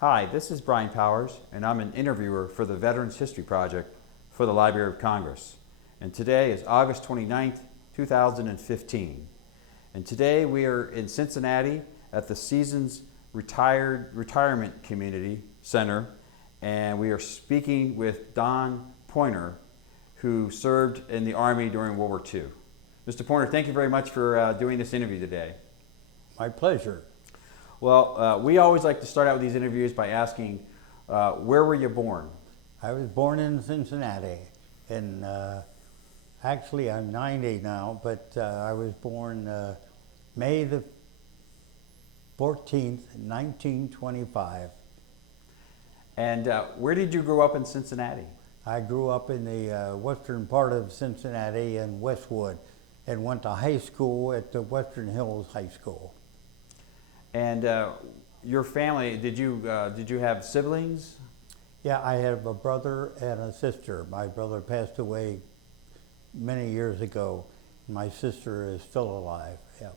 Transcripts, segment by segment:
Hi, this is Brian Powers, and I'm an interviewer for the Veterans History Project for the Library of Congress. And today is August 29th, 2015. And today we are in Cincinnati at the Seasons Retirement Community Center, and we are speaking with Don Poynter, who served in the Army during World War II. Mr. Poynter, thank you very much for doing this interview today. My pleasure. Well, we always like to start out with these interviews by asking, where were you born? I was born in Cincinnati, and actually I'm 90 now, but I was born May the 14th, 1925. And where did you grow up in Cincinnati? I grew up in the western part of Cincinnati in Westwood, and went to high school at the Western Hills High School. And your family, did you have siblings? Yeah, I have a brother and a sister. My brother passed away many years ago. My sister is still alive. Yeah.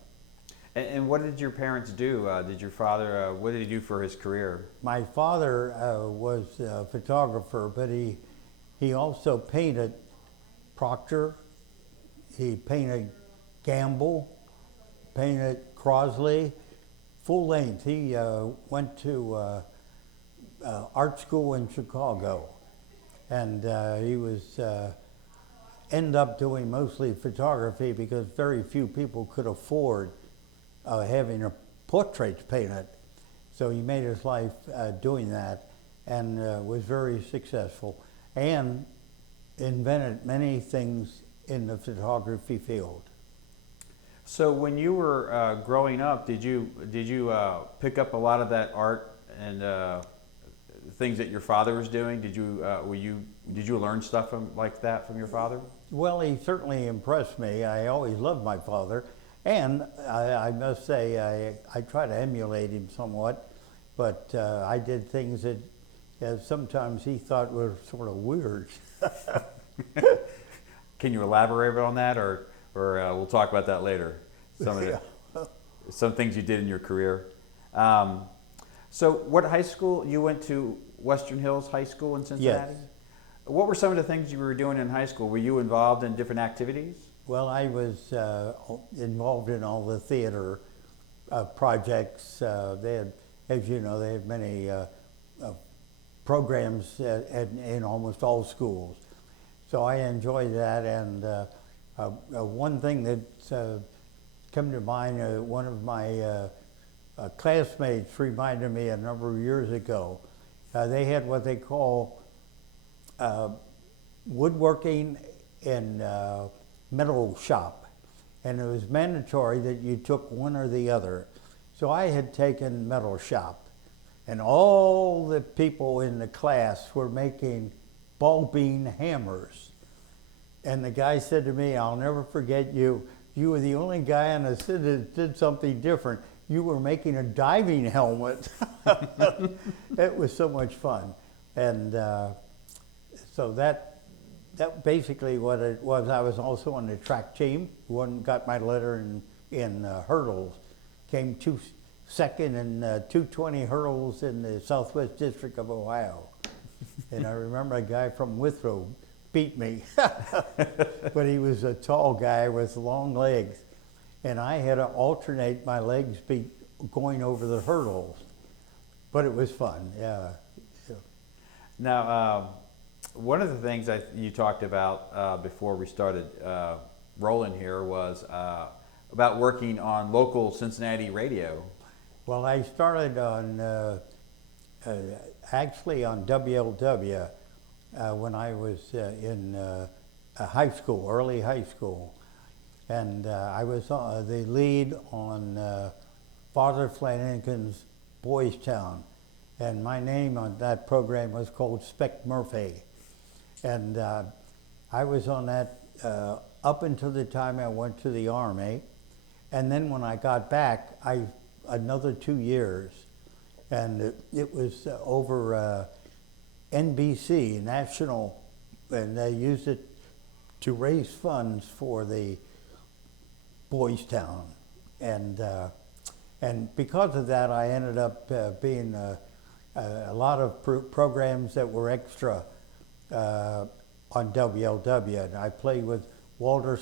And what did your parents do? Did your father, what did he do for his career? My father was a photographer, but he also painted Proctor. He painted Gamble, painted Crosley. Full length. He went to art school in Chicago, and he was ended up doing mostly photography because very few people could afford having a portrait painted. So he made his life doing that, and was very successful, and invented many things in the photography field. So when you were growing up, did you pick up a lot of that art and things that your father was doing? Did you learn stuff like that from your father? Well, he certainly impressed me. I always loved my father, and I must say I try to emulate him somewhat, but I did things that sometimes he thought were sort of weird. Can you elaborate on that, or we'll talk about that later? Some things you did in your career. So what high school? You went to Western Hills High School in Cincinnati? Yes. What were some of the things you were doing in high school? Were you involved in different activities? Well, I was involved in all the theater projects. They had, as you know, they had many programs in almost all schools. So I enjoyed that, and one thing that come to mind, one of my classmates reminded me a number of years ago. They had what they call woodworking and metal shop, and it was mandatory that you took one or the other. So I had taken metal shop, and all the people in the class were making ball bean hammers. And the guy said to me, "I'll never forget you. You were the only guy on the set that did something different. You were making a diving helmet." It was so much fun. And so that basically what it was. I was also on the track team. Got my letter in hurdles. Came second in 220 hurdles in the Southwest District of Ohio. And I remember a guy from Withrow beat me. But he was a tall guy with long legs, and I had to alternate my legs going over the hurdles. But it was fun, yeah. Now, one of the things you talked about before we started rolling here was about working on local Cincinnati radio. Well, I started on actually on WLW when I was in high school, early high school, and I was the lead on Father Flanagan's Boys Town, and my name on that program was called Spec Murphy, and I was on that up until the time I went to the Army, and then when I got back, another 2 years, and it was over NBC National, and they used it to raise funds for the Boys Town, and because of that, I ended up being a lot of programs that were extra on WLW. And I played with Wolter,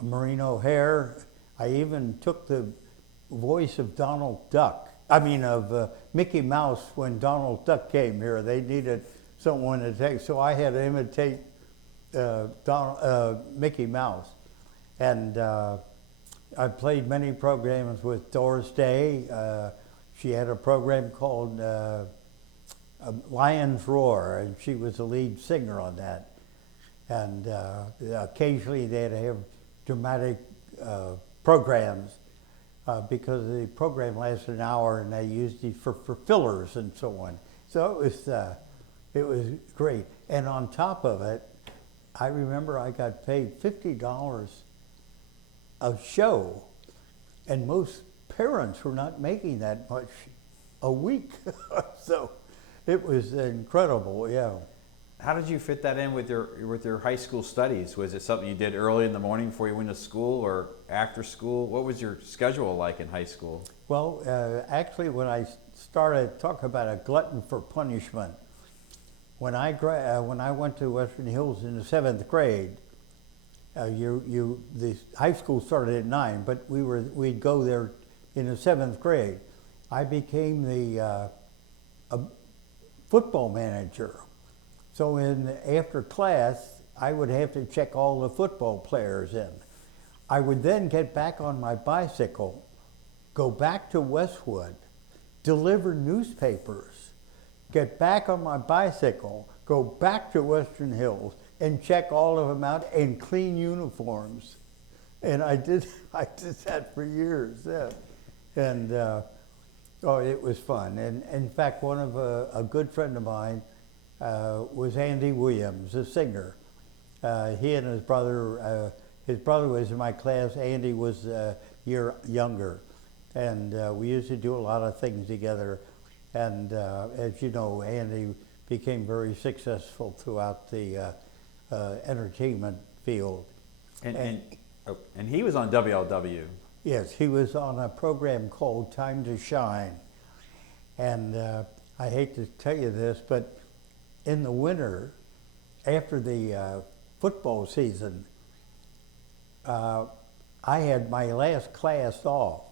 Maureen O'Hare. I even took the voice of of Mickey Mouse when Donald Duck came here. They needed someone to take, so I had to imitate Mickey Mouse. And I played many programs with Doris Day. She had a program called Lion's Roar, and she was the lead singer on that. And occasionally they'd have dramatic programs because the program lasted an hour, and they used it for fillers and so on. So it was great. And on top of it, I remember I got paid $50 a show, and most parents were not making that much a week. So it was incredible, yeah. How did you fit that in with your high school studies? Was it something you did early in the morning before you went to school, or after school? What was your schedule like in high school? Well, actually, when I started talking about a glutton for punishment, when I went to Western Hills in the 7th grade, the high school started at 9, but we'd go there in the 7th grade. I became the football manager. So after class, I would have to check all the football players in. I would then get back on my bicycle, go back to Westwood, deliver newspapers, get back on my bicycle, go back to Western Hills, and check all of them out and clean uniforms. And I did that for years, yeah. And it was fun. And in fact, one of a good friend of mine was Andy Williams, a singer. He and his brother was in my class. Andy was a year younger. And we used to do a lot of things together. And as you know, Andy became very successful throughout the entertainment field. And he was on WLW. Yes, he was on a program called Time to Shine. And I hate to tell you this, but in the winter, after the football season, I had my last class off,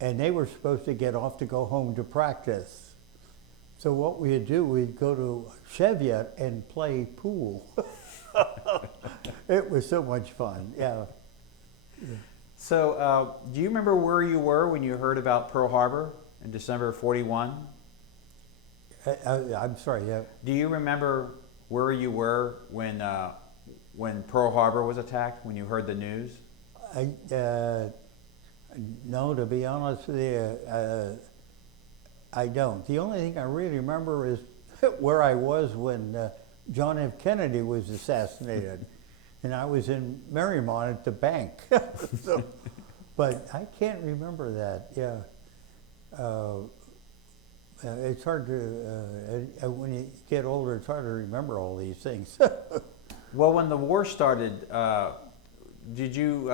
and they were supposed to get off to go home to practice. So what we'd do, we'd go to Cheviot and play pool. It was so much fun, yeah. So do you remember where you were when you heard about Pearl Harbor in December of '41? I'm sorry, yeah. Do you remember where you were when Pearl Harbor was attacked, when you heard the news? No, to be honest with you, I don't. The only thing I really remember is where I was when John F. Kennedy was assassinated. And I was in Marymount at the bank. But I can't remember that, yeah. It's hard to, when you get older, it's hard to remember all these things. Well, when the war started, did you,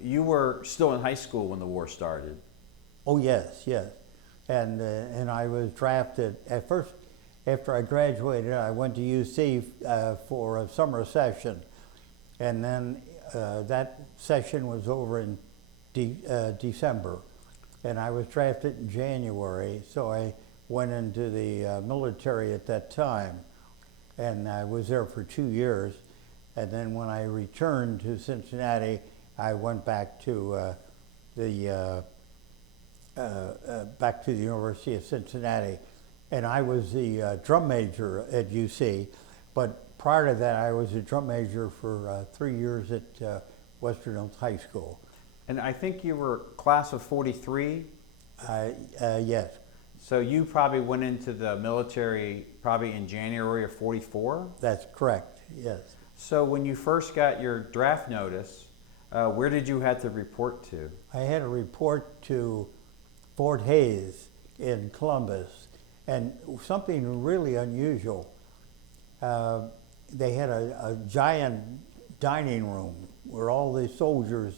you were still in high school when the war started? Oh, yes. And I was drafted, at first, after I graduated, I went to UC for a summer session. And then that session was over in December. And I was drafted in January, so I went into the military at that time. And I was there for 2 years. And then when I returned to Cincinnati, I went back to the University of Cincinnati. And I was the drum major at UC. But prior to that, I was a drum major for 3 years at Western Hills High School. And I think you were class of '43? Yes. So you probably went into the military probably in January of '44? That's correct, yes. So when you first got your draft notice, where did you have to report to? I had to report to Fort Hayes in Columbus. And something really unusual, they had a giant dining room where all the soldiers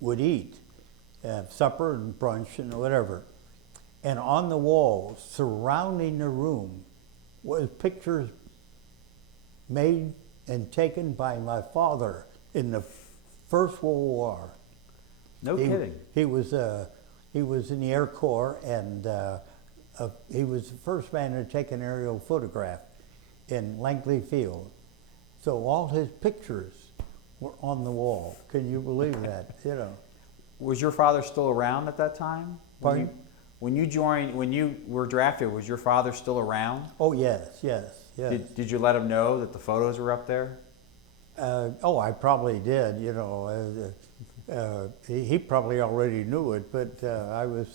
would eat, supper and brunch and whatever. And on the walls surrounding the room was pictures made and taken by my father in the First World War. No kidding. He was in the Air Corps, and he was the first man to take an aerial photograph in Langley Field. So all his pictures were on the wall. Can you believe that? You know. Was your father still around at that time? Pardon? When you were drafted, was your father still around? Oh yes. Did you let him know that the photos were up there? Oh, I probably did. You know, he probably already knew it, but I was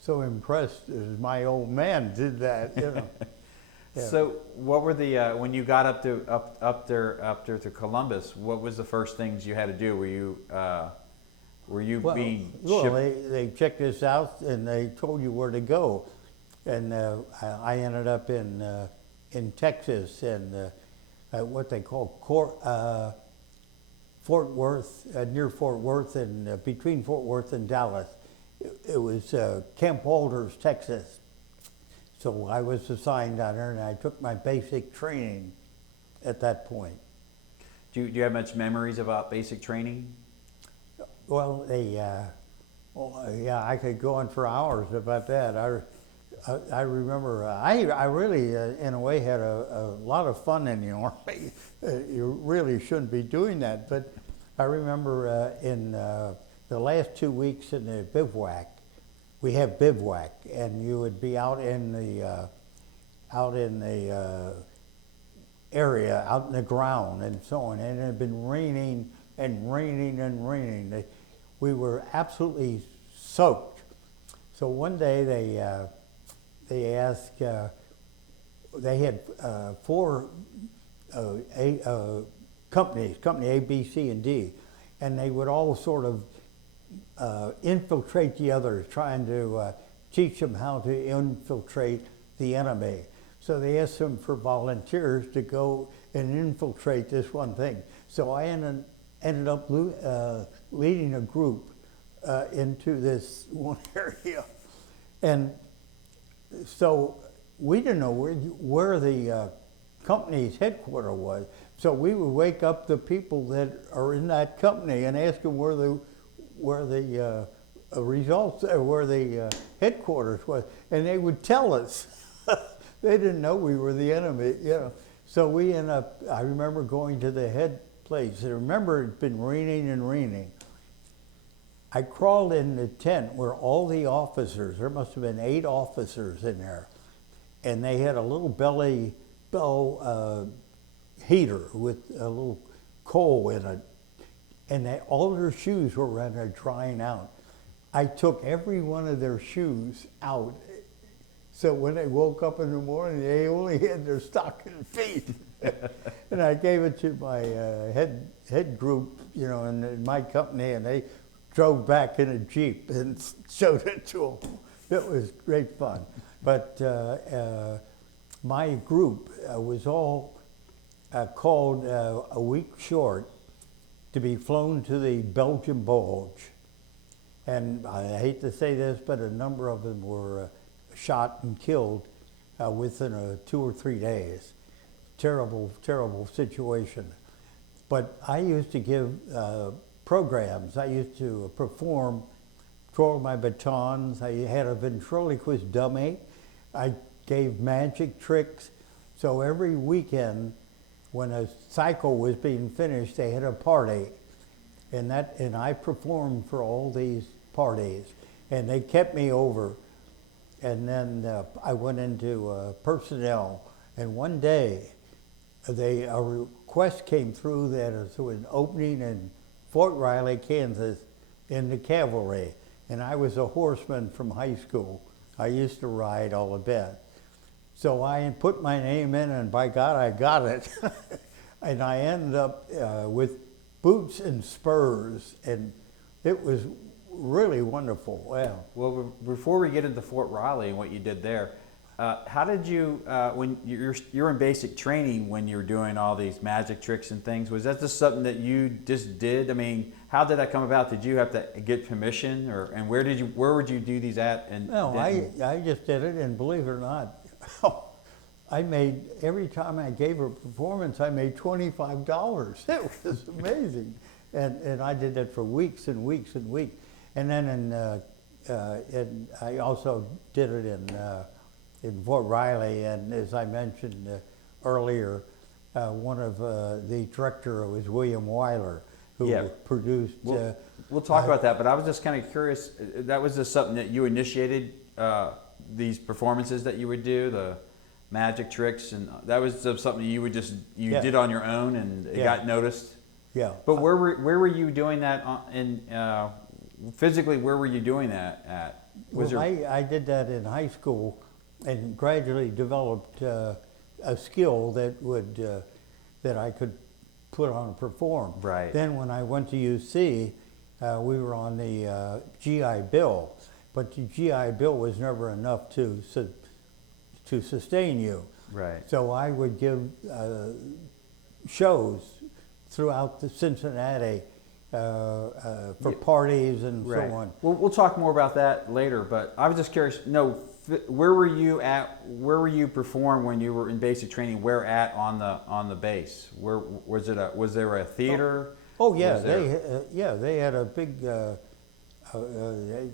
so impressed as my old man did that. You know. Yeah. So, what were the when you got up there to Columbus? What was the first things you had to do? Were you being shipped? They checked us out and they told you where to go, and I ended up in Texas and what they call Fort Worth, near Fort Worth, and between Fort Worth and Dallas. It was Camp Wolter, Texas. So I was assigned down there, and I took my basic training at that point. Do you have much memories about basic training? Well, yeah, I could go on for hours about that. I remember I really, in a way, had a lot of fun in the Army. You really shouldn't be doing that, but I remember in the last 2 weeks in the bivouac, we have bivouac, and you would be out in the area, out in the ground, and so on. And it had been raining and raining and raining. We were absolutely soaked. So one day they asked. They had four companies, company A, B, C, and D, and they would all sort of infiltrate the others, trying to teach them how to infiltrate the enemy. So they asked them for volunteers to go and infiltrate this one thing. So I ended up leading a group into this one area. And so we didn't know where the company's headquarters was. So we would wake up the people that are in that company and ask them where the results, where the headquarters was, and they would tell us. They didn't know we were the enemy, you know. So we ended up, I remember going to the head place. I remember it'd been raining and raining. I crawled in the tent where all the officers, there must have been 8 officers in there, and they had a little belly bell heater with a little coal in it, and all their shoes were drying out. I took every one of their shoes out, so when they woke up in the morning, they only had their stocking feet. And I gave it to my head group, you know, in my company, and they drove back in a Jeep and showed it to them. It was great fun. But my group was all called a week short to be flown to the Belgian Bulge. And I hate to say this, but a number of them were shot and killed within 2 or 3 days. Terrible, terrible situation. But I used to give programs. I used to perform, twirl my batons. I had a ventriloquist dummy. I gave magic tricks. So every weekend, when a cycle was being finished, they had a party, and I performed for all these parties, and they kept me over. And then I went into personnel, and one day a request came through that there was an opening in Fort Riley, Kansas, in the cavalry, and I was a horseman from high school. I used to ride all the bit. So I put my name in, and by God, I got it. And I ended up with boots and spurs, and it was really wonderful. Wow. Well, before we get into Fort Riley and what you did there, How did you, when you're in basic training, when you're doing all these magic tricks and things, was that just something that you just did? I mean, how did that come about? Did you have to get permission, and where would you do these at? And No, I just did it, and believe it or not, I made, every time I gave a performance, I made $25. It was amazing. And I did that for weeks and weeks and weeks. And then I also did it in Fort Riley, and as I mentioned earlier, one of the director was William Wyler, who produced. We'll talk about that, but I was just kind of curious. That was just something that you initiated, these performances that you would do, the magic tricks, and that was something you did on your own, and it got noticed. Yeah. But where were you doing that physically? Where were you doing that at? I did that in high school, and gradually developed a skill that I could put on and perform. Right. Then when I went to UC, we were on the GI Bill, but the GI Bill was never enough to sustain you. Right. So I would give shows throughout the Cincinnati for parties and so on. Well, we'll talk more about that later, but I was just curious. Where were you at? Where were you perform when you were in basic training? Where at on the base? Where was it? Was there a theater? Oh yeah, they had a big.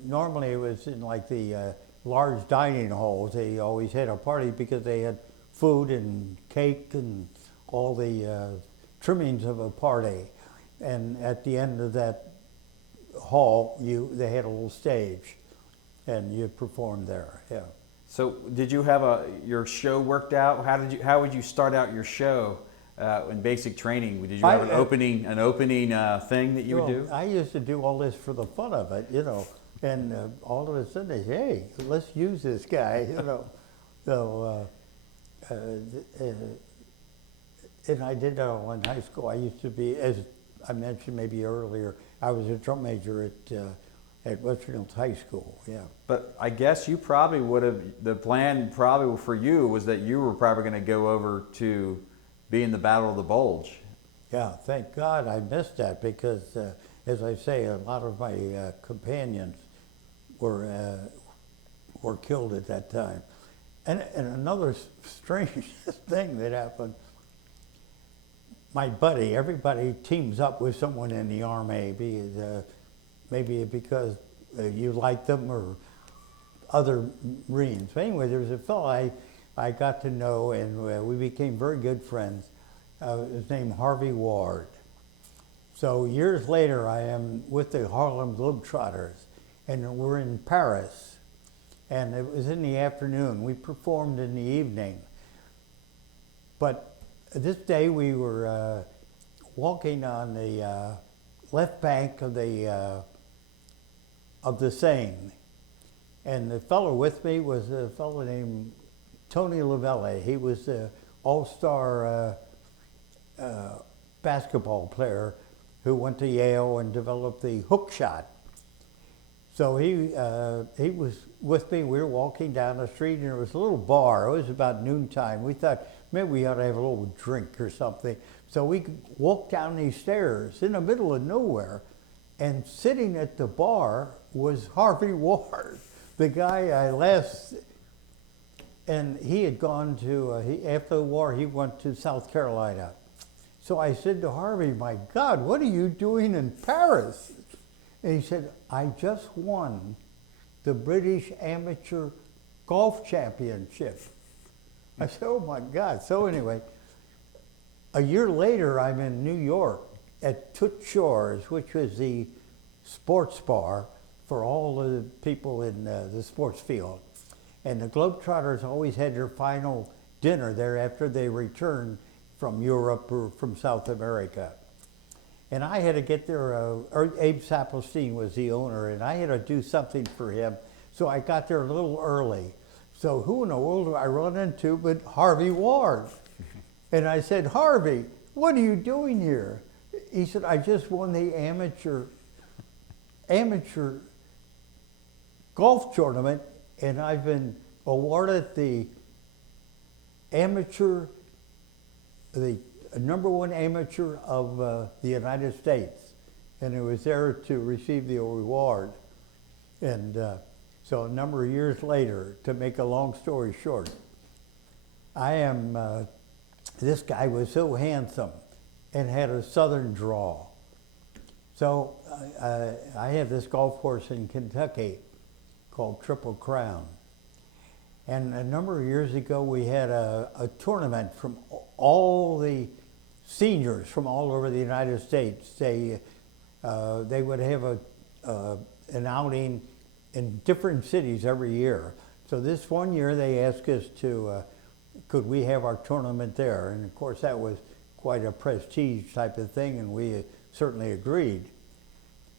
Normally it was in like the large dining halls. They always had a party because they had food and cake and all the trimmings of a party. And at the end of that hall, they had a little stage, and you performed there. Yeah. So, did you have your show worked out? How would you start out your show in basic training? Did you have an opening thing that you would do? I used to do all this for the fun of it, and all of a sudden they say, "Hey, let's use this guy," So, and I did that all in high school. I used to be, as I mentioned maybe earlier, I was a drum major at Western Hills High School, yeah. But I guess you probably would have, the plan probably for you was that you were probably going to go over to be in the Battle of the Bulge. Yeah, thank God I missed that because, as I say, a lot of my companions were killed at that time. And another strange thing that happened, my buddy, everybody teams up with someone in the Army, maybe because you like them or other Marines. But anyway, there was a fellow I got to know, and we became very good friends. His name Harvey Ward. So years later, I am with the Harlem Globetrotters, and we're in Paris. And it was in the afternoon. We performed in the evening. But this day we were walking on the left bank of the Seine, and the fellow with me was a fellow named Tony Lavelle. He was an all-star basketball player who went to Yale and developed the hook shot. So he was with me. We were walking down the street, and there was a little bar. It was about noontime. We thought maybe we ought to have a little drink or something. So we walked down these stairs in the middle of nowhere, and sitting at the bar was Harvey Ward, the guy I last. And he had gone to after the war. He went to South Carolina. So I said to Harvey, "My God, what are you doing in Paris?" And he said, "I just won the British Amateur Golf Championship." I said, "Oh my God." So anyway, a year later, I'm in New York at Toots Shores, which was the sports bar for all the people in the sports field. And the Globetrotters always had their final dinner there after they returned from Europe or from South America. And I had to get there, Abe Saplestein was the owner, and I had to do something for him. So I got there a little early. So who in the world do I run into but Harvey Ward? And I said, "Harvey, what are you doing here?" He said, "I just won the amateur golf tournament, and I've been awarded the amateur, the number one amateur of the United States, and it was there to receive the reward. And so a number of years later, to make a long story short, this guy was so handsome and had a southern drawl. So I have this golf course in Kentucky called Triple Crown. And a number of years ago, we had a tournament from all the seniors from all over the United States. They would have an outing in different cities every year. So this one year, they asked us to, could we have our tournament there? And of course, that was quite a prestige type of thing, and we certainly agreed.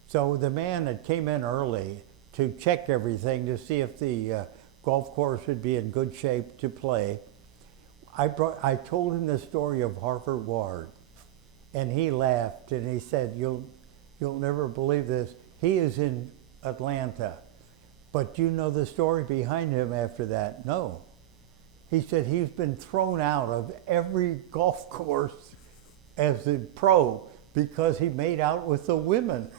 So the man that came in early to check everything to see if the golf course would be in good shape to play, I told him the story of Harvard Ward, and he laughed and he said, "You'll never believe this. He is in Atlanta, but you know the story behind him after that?" "No." He said he's been thrown out of every golf course as a pro because he made out with the women.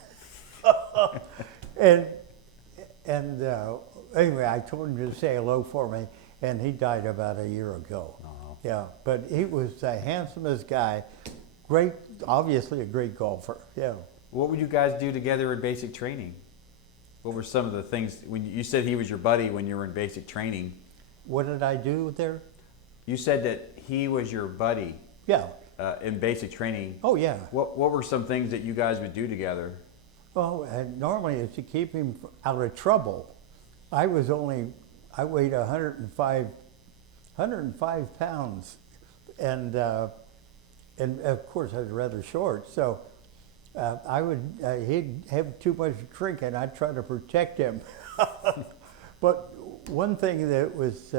and anyway, I told him to say hello for me, and he died about a year ago. Oh. Yeah, but he was the handsomest guy. Great, obviously a great golfer. Yeah. What would you guys do together in basic training? What were some of the things, when you said he was your buddy when you were in basic training? What did I do there? You said that he was your buddy. Yeah. In basic training. Oh, yeah. What were some things that you guys would do together? Well, normally it's to keep him out of trouble. I weighed 105 pounds, and of course I was rather short. So he'd have too much to drink, and I'd try to protect him. But one thing that was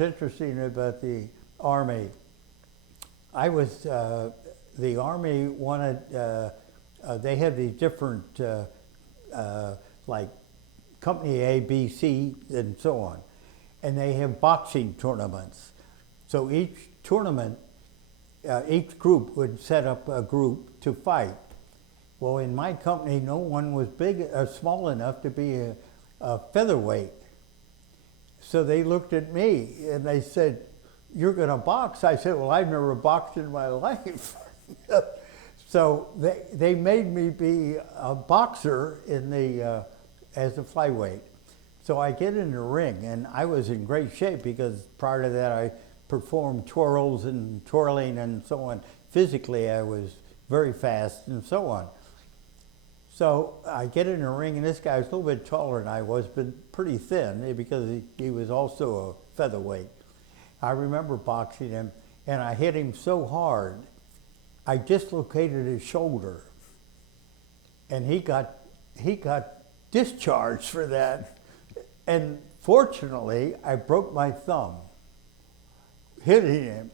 interesting about the Army, the Army wanted. They have these different, like Company A, B, C, and so on. And they have boxing tournaments. So each tournament, each group would set up a group to fight. Well, in my company, no one was small enough to be a featherweight. So they looked at me and they said, "You're going to box?" I said, "Well, I've never boxed in my life." So they made me be a boxer as a flyweight. So I get in the ring, and I was in great shape because prior to that I performed twirls and twirling and so on. Physically, I was very fast and so on. So I get in the ring, and this guy was a little bit taller than I was, but pretty thin because he was also a featherweight. I remember boxing him, and I hit him so hard, I dislocated his shoulder, and he got discharged for that. And fortunately, I broke my thumb hitting him,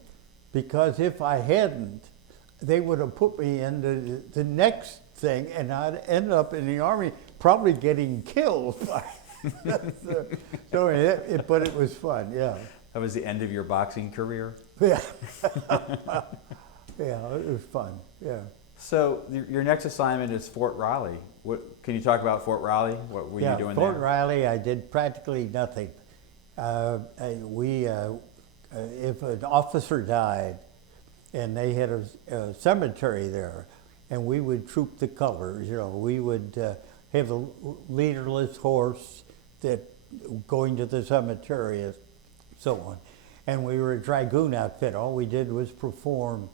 because if I hadn't, they would have put me into the next thing, and I'd end up in the Army probably getting killed. But it was fun, yeah. That was the end of your boxing career? Yeah. Yeah, it was fun, yeah. So your next assignment is Fort Riley. Can you talk about Fort Riley? What were you doing there? Fort Riley, I did practically nothing. If an officer died, and they had a cemetery there, and we would troop the colors. We would have a leaderless horse that going to the cemetery and so on. And we were a dragoon outfit. All we did was perform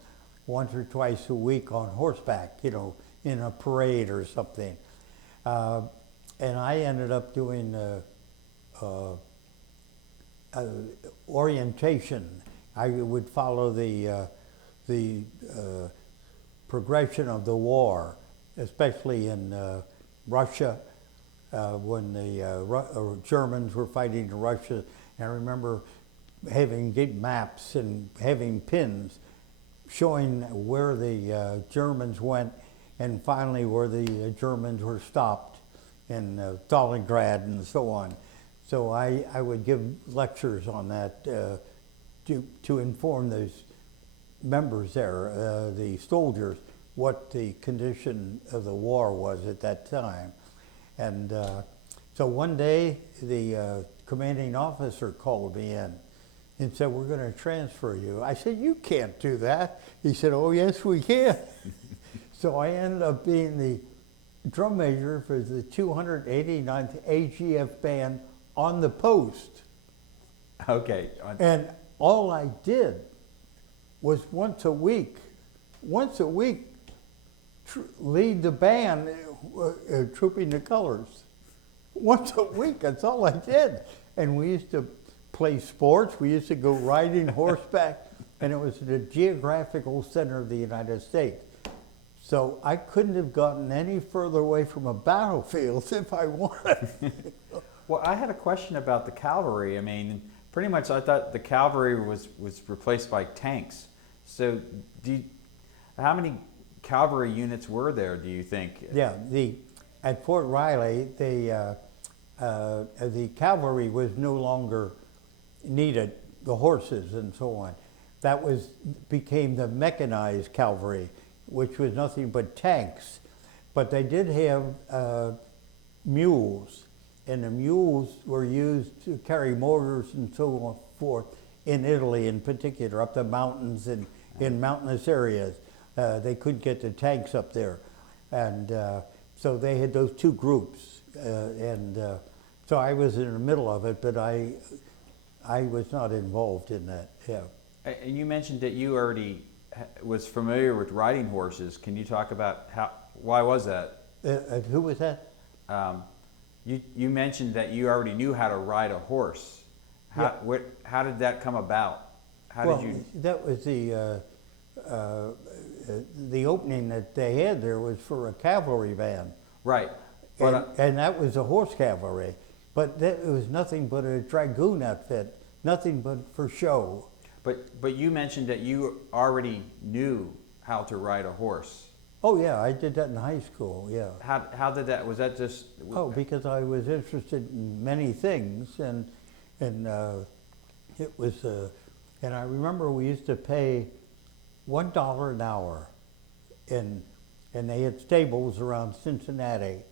once or twice a week on horseback, in a parade or something. And I ended up doing orientation. I would follow the progression of the war, especially in Russia, when the Germans were fighting in Russia. And I remember having maps and having pins showing where the Germans went, and finally where the Germans were stopped in Stalingrad and so on. So I would give lectures on that to inform those members there, the soldiers, what the condition of the war was at that time. And so one day the commanding officer called me in and said, "We're going to transfer you." I said, "You can't do that." He said, "Oh, yes, we can." So I ended up being the drum major for the 289th AGF band on the post. Okay. And all I did was once a week, lead the band trooping the colors. Once a week, that's all I did. And we used to play sports. We used to go riding horseback, and it was the geographical center of the United States. So I couldn't have gotten any further away from a battlefield if I wanted. Well, I had a question about the cavalry. I mean, pretty much I thought the cavalry was replaced by tanks. So how many cavalry units were there, do you think? Yeah, at Fort Riley, the cavalry was no longer needed, the horses and so on. That became the mechanized cavalry, which was nothing but tanks. But they did have mules, and the mules were used to carry mortars and so forth in Italy in particular, up the mountains and in mountainous areas. They couldn't get the tanks up there. And so they had those two groups. So I was in the middle of it, but I was not involved in that, yeah. And you mentioned that you already was familiar with riding horses. Can you talk about why was that? Who was that? You mentioned that you already knew how to ride a horse. How did that come about? That was the opening that they had there was for a cavalry band. Right. And that was a horse cavalry. But it was nothing but a dragoon outfit, nothing but for show. But you mentioned that you already knew how to ride a horse. Oh yeah, I did that in high school, yeah. How did that, was that just? Oh, because I was interested in many things, and it was, and I remember we used to pay $1 an hour, and they had stables around Cincinnati,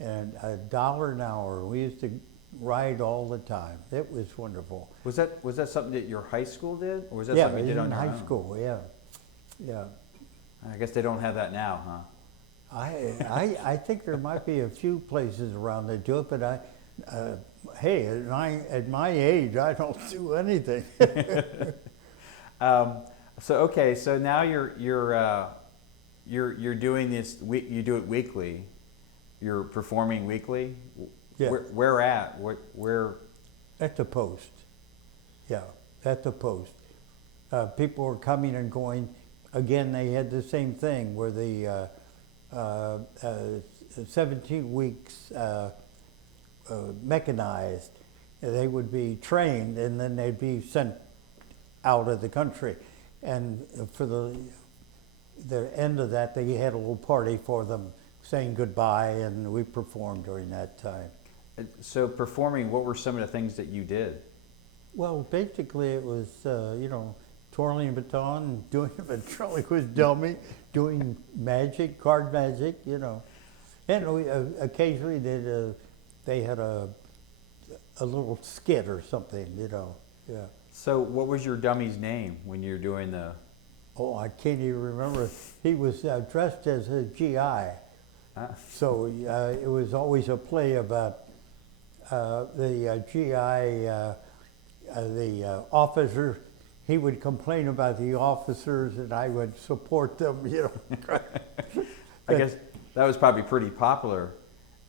and $1 an hour. We used to ride all the time. It was wonderful. Was that something that your high school did, or was that something you did on your own? Yeah, in high school. Yeah, yeah. I guess they don't have that now, huh? I think there might be a few places around that do it, but hey, at my age, I don't do anything. So now you're doing this. You do it weekly. You're performing weekly. Yeah. Where at? Where? At the post. Yeah, at the post. People were coming and going. Again, they had the same thing where the 17 weeks mechanized. They would be trained and then they'd be sent out of the country. And for the end of that, they had a little party for them saying goodbye, and we performed during that time. So performing, what were some of the things that you did? Well, basically it was, twirling a baton, doing a ventriloquist dummy, doing magic, card magic, And we occasionally they had a little skit or something, yeah. So what was your dummy's name when you're doing the? Oh, I can't even remember. He was dressed as a GI. So it was always a play about the GI, the officer. He would complain about the officers, and I would support them. I guess that was probably pretty popular.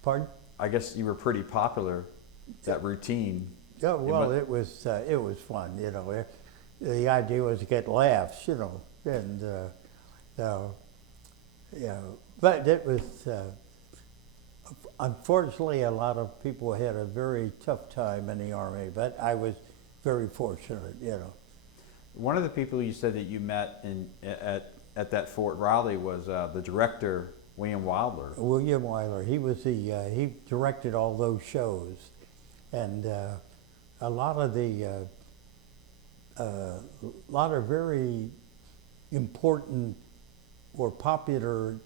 Pardon? I guess you were pretty popular. That routine. Yeah, well, it was fun. The idea was to get laughs. And but it was. Unfortunately, a lot of people had a very tough time in the Army, but I was very fortunate. One of the people you said that you met at that Fort Riley was the director, William Wilder. William Wilder. He was he directed all those shows, and a lot of the lot of very important or popular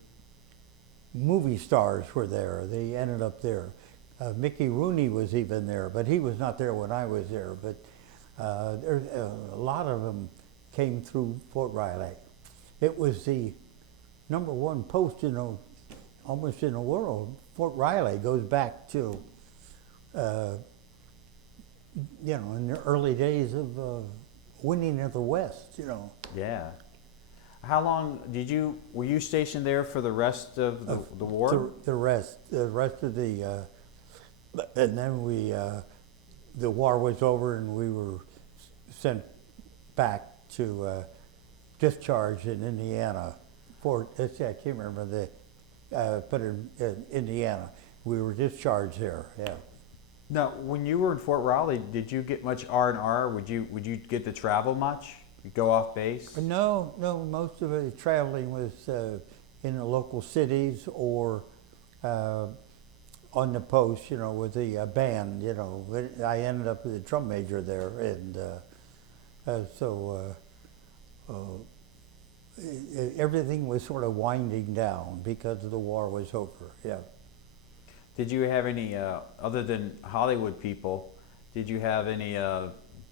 movie stars were there. They ended up there. Mickey Rooney was even there, but he was not there when I was there. But there's a lot of them came through Fort Riley. It was the #1 post almost in the world. Fort Riley goes back to, in the early days of winning of the West. Yeah. How long were you stationed there for the rest of the war? The rest of the, and then the war was over and we were sent back to discharge in Indiana. I can't remember but in Indiana, we were discharged there. Yeah. Now, when you were in Fort Riley, did you get much R&R? Would you get to travel much? You go off base? No. Most of the traveling was in the local cities or on the post. With the band. I ended up with a drum major there, and everything was sort of winding down because the war was over. Yeah. Did you have any, other than Hollywood people, did you have any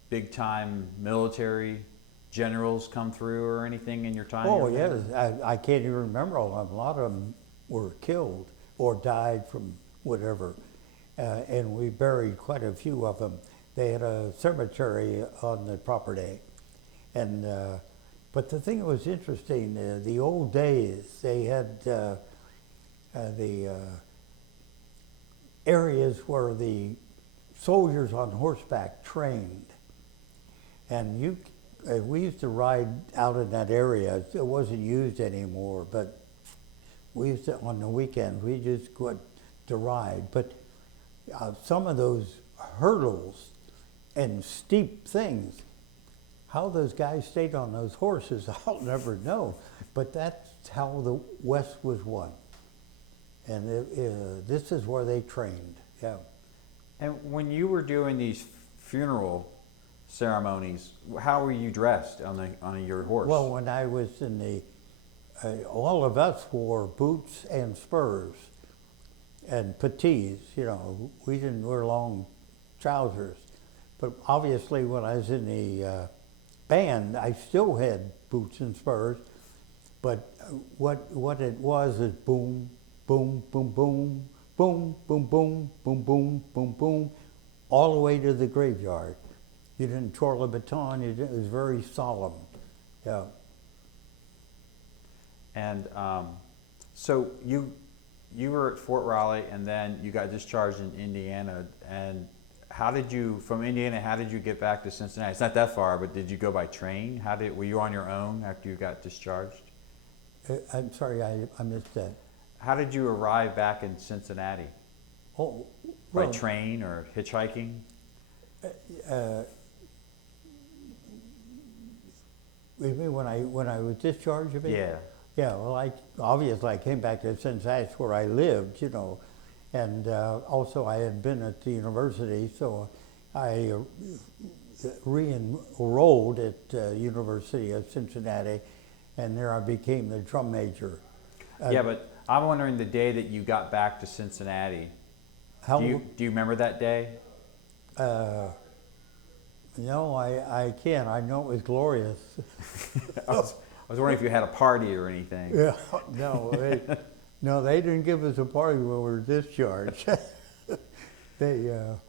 big-time military generals come through or anything in your time? Oh, yes. I can't even remember all of them. A lot of them were killed or died from whatever. And we buried quite a few of them. They had a cemetery on the property. And but the thing that was interesting, the old days, they had the areas where the soldiers on horseback trained. And we used to ride out in that area. It wasn't used anymore, but we used to, on the weekends, we just go to ride. But some of those hurdles and steep things, how those guys stayed on those horses, I'll never know. But that's how the West was won. And this is where they trained, yeah. And when you were doing these funeral ceremonies, how were you dressed on your horse? Well, when I was in all of us wore boots and spurs and puttees. We didn't wear long trousers. But obviously, when I was in the band, I still had boots and spurs. But what it was is boom, boom, boom, boom, boom, boom, boom, boom, boom, boom, boom, all the way to the graveyard. You didn't twirl a baton. It was very solemn. Yeah. And so you were at Fort Riley, and then you got discharged in Indiana. And from Indiana, how did you get back to Cincinnati? It's not that far, but did you go by train? Were you on your own after you got discharged? I'm sorry, I missed that. How did you arrive back in Cincinnati? Oh, by train or hitchhiking? You mean when I was discharged of it? Yeah. Yeah, well, obviously I came back to Cincinnati, where I lived, and also I had been at the university, so I re-enrolled at University of Cincinnati, and there I became the drum major. Yeah, but I'm wondering the day that you got back to Cincinnati. Do you remember that day? No, I can't. I know it was glorious. I was wondering if you had a party or anything. Yeah, no, they didn't give us a party when we were discharged. And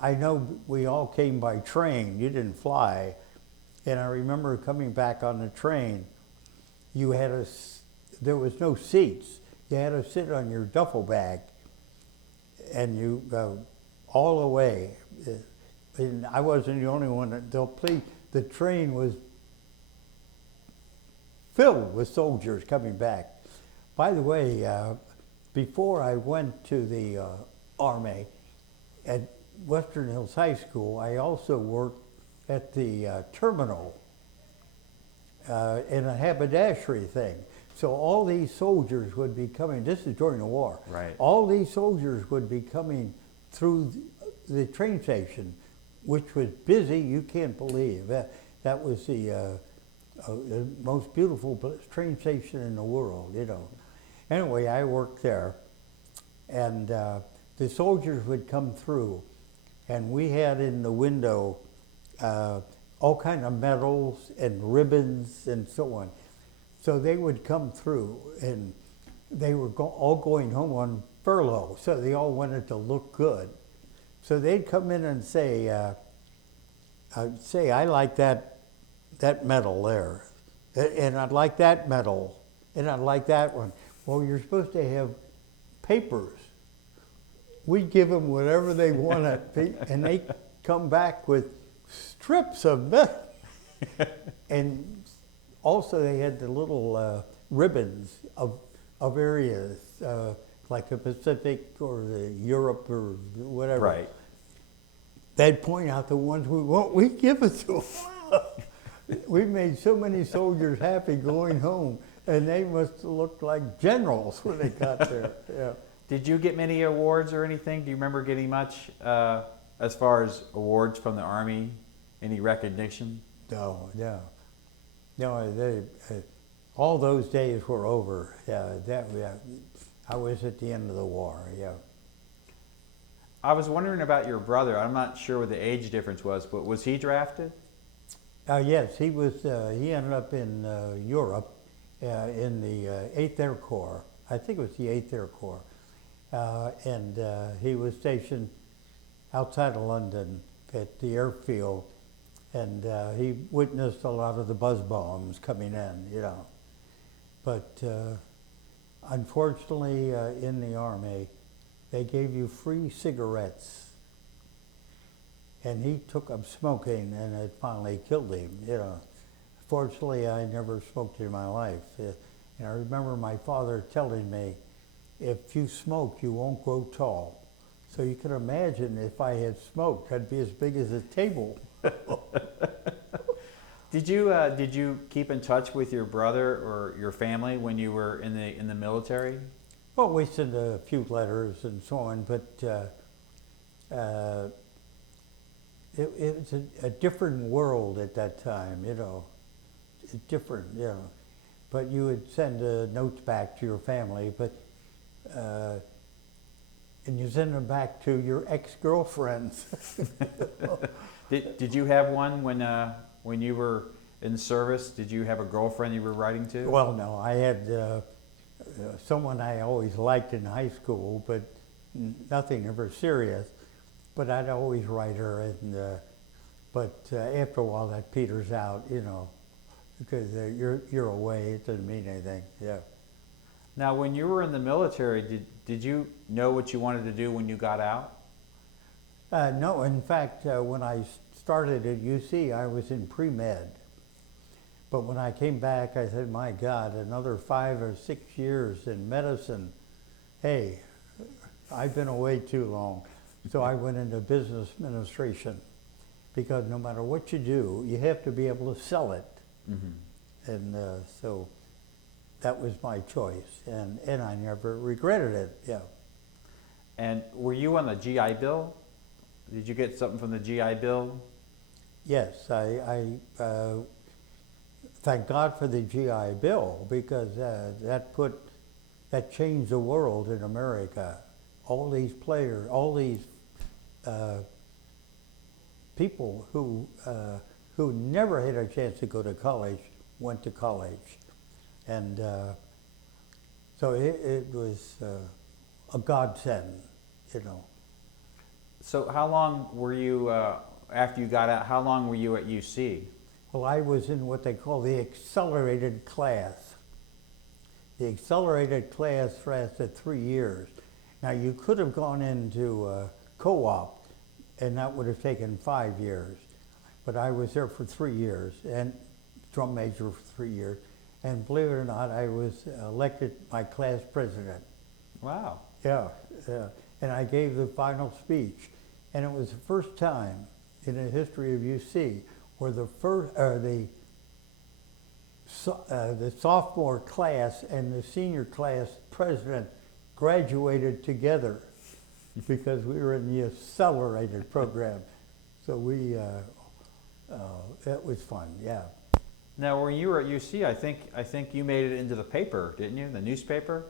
I know we all came by train. You didn't fly, and I remember coming back on the train. There was no seats. You had to sit on your duffel bag, and you all the way. And I wasn't the only one. The train was filled with soldiers coming back. By the way, before I went to the Army at Western Hills High School, I also worked at the terminal in a haberdashery thing. So all these soldiers would be coming. This is during the war. Right. All these soldiers would be coming through the train station, which was busy, you can't believe. That was the most beautiful train station in the world, you know. Anyway, I worked there, and the soldiers would come through, and we had in the window all kind of medals and ribbons and so on. So they would come through, and they were all going home on furlough, so they all wanted to look good. So they'd come in and say, I like that medal there, and I'd like that medal, and I'd like that one. Well, you're supposed to have papers. We'd give them whatever they wanted, and they come back with strips of metal. And also they had the little ribbons of areas, like the Pacific or the Europe or whatever. Right. They'd point out the ones we want, we give it to them. We made so many soldiers happy going home, and they must have looked like generals when they got there. Yeah. Did you get many awards or anything? Do you remember getting much as far as awards from the Army? Any recognition? No. All those days were over. Yeah, I was at the end of the war. Yeah. I was wondering about your brother. I'm not sure what the age difference was, but was he drafted? Yes, he was. He ended up in Europe in the 8th Air Corps. I think it was the 8th Air Corps, and he was stationed outside of London at the airfield, and he witnessed a lot of the buzz bombs coming in, you know. But unfortunately, in the Army, they gave you free cigarettes. And he took up smoking, and it finally killed him, you know. Fortunately, I never smoked in my life. And I remember my father telling me, if you smoke, you won't grow tall. So you can imagine if I had smoked, I'd be as big as a table. Did you keep in touch with your brother or your family when you were in the military? Well, we sent a few letters and so on, but it was a different world at that time, you know. Different, you know. But you would send notes back to your family, but and you send them back to your ex-girlfriends. Did you have one when you were in service? Did you have a girlfriend you were writing to? Well, no, I had someone I always liked in high school, but nothing ever serious. But I'd always write her, and but after a while that peters out, you know, because you're away. It doesn't mean anything. Yeah. Now, when you were in the military, did you know what you wanted to do when you got out? No, in fact, when I started at UC, I was in pre-med. But when I came back, I said, my God, another 5 or 6 years in medicine. Hey, I've been away too long. So I went into business administration, because no matter what you do, you have to be able to sell it. Mm-hmm. And so that was my choice, and I never regretted it, yeah. And were you on the GI Bill? Did you get something from the GI Bill? Yes, I thank God for the GI Bill, because that changed the world in America. All these players, all these people who never had a chance to go to college went to college, and so it was a godsend, you know. So how long were you after you got out? How long were you at UC? Well, I was in what they call the accelerated class. The accelerated class lasted 3 years. Now, you could have gone into co-op, and that would have taken 5 years. But I was there for 3 years, and drum major for 3 years. And believe it or not, I was elected my class president. Wow. Yeah. And I gave the final speech. And it was the first time in the history of UC where the sophomore class and the senior class president graduated together. because we were in the accelerated program. So it was fun, yeah. Now, when you were at UC, I think you made it into the paper, didn't you? The newspaper?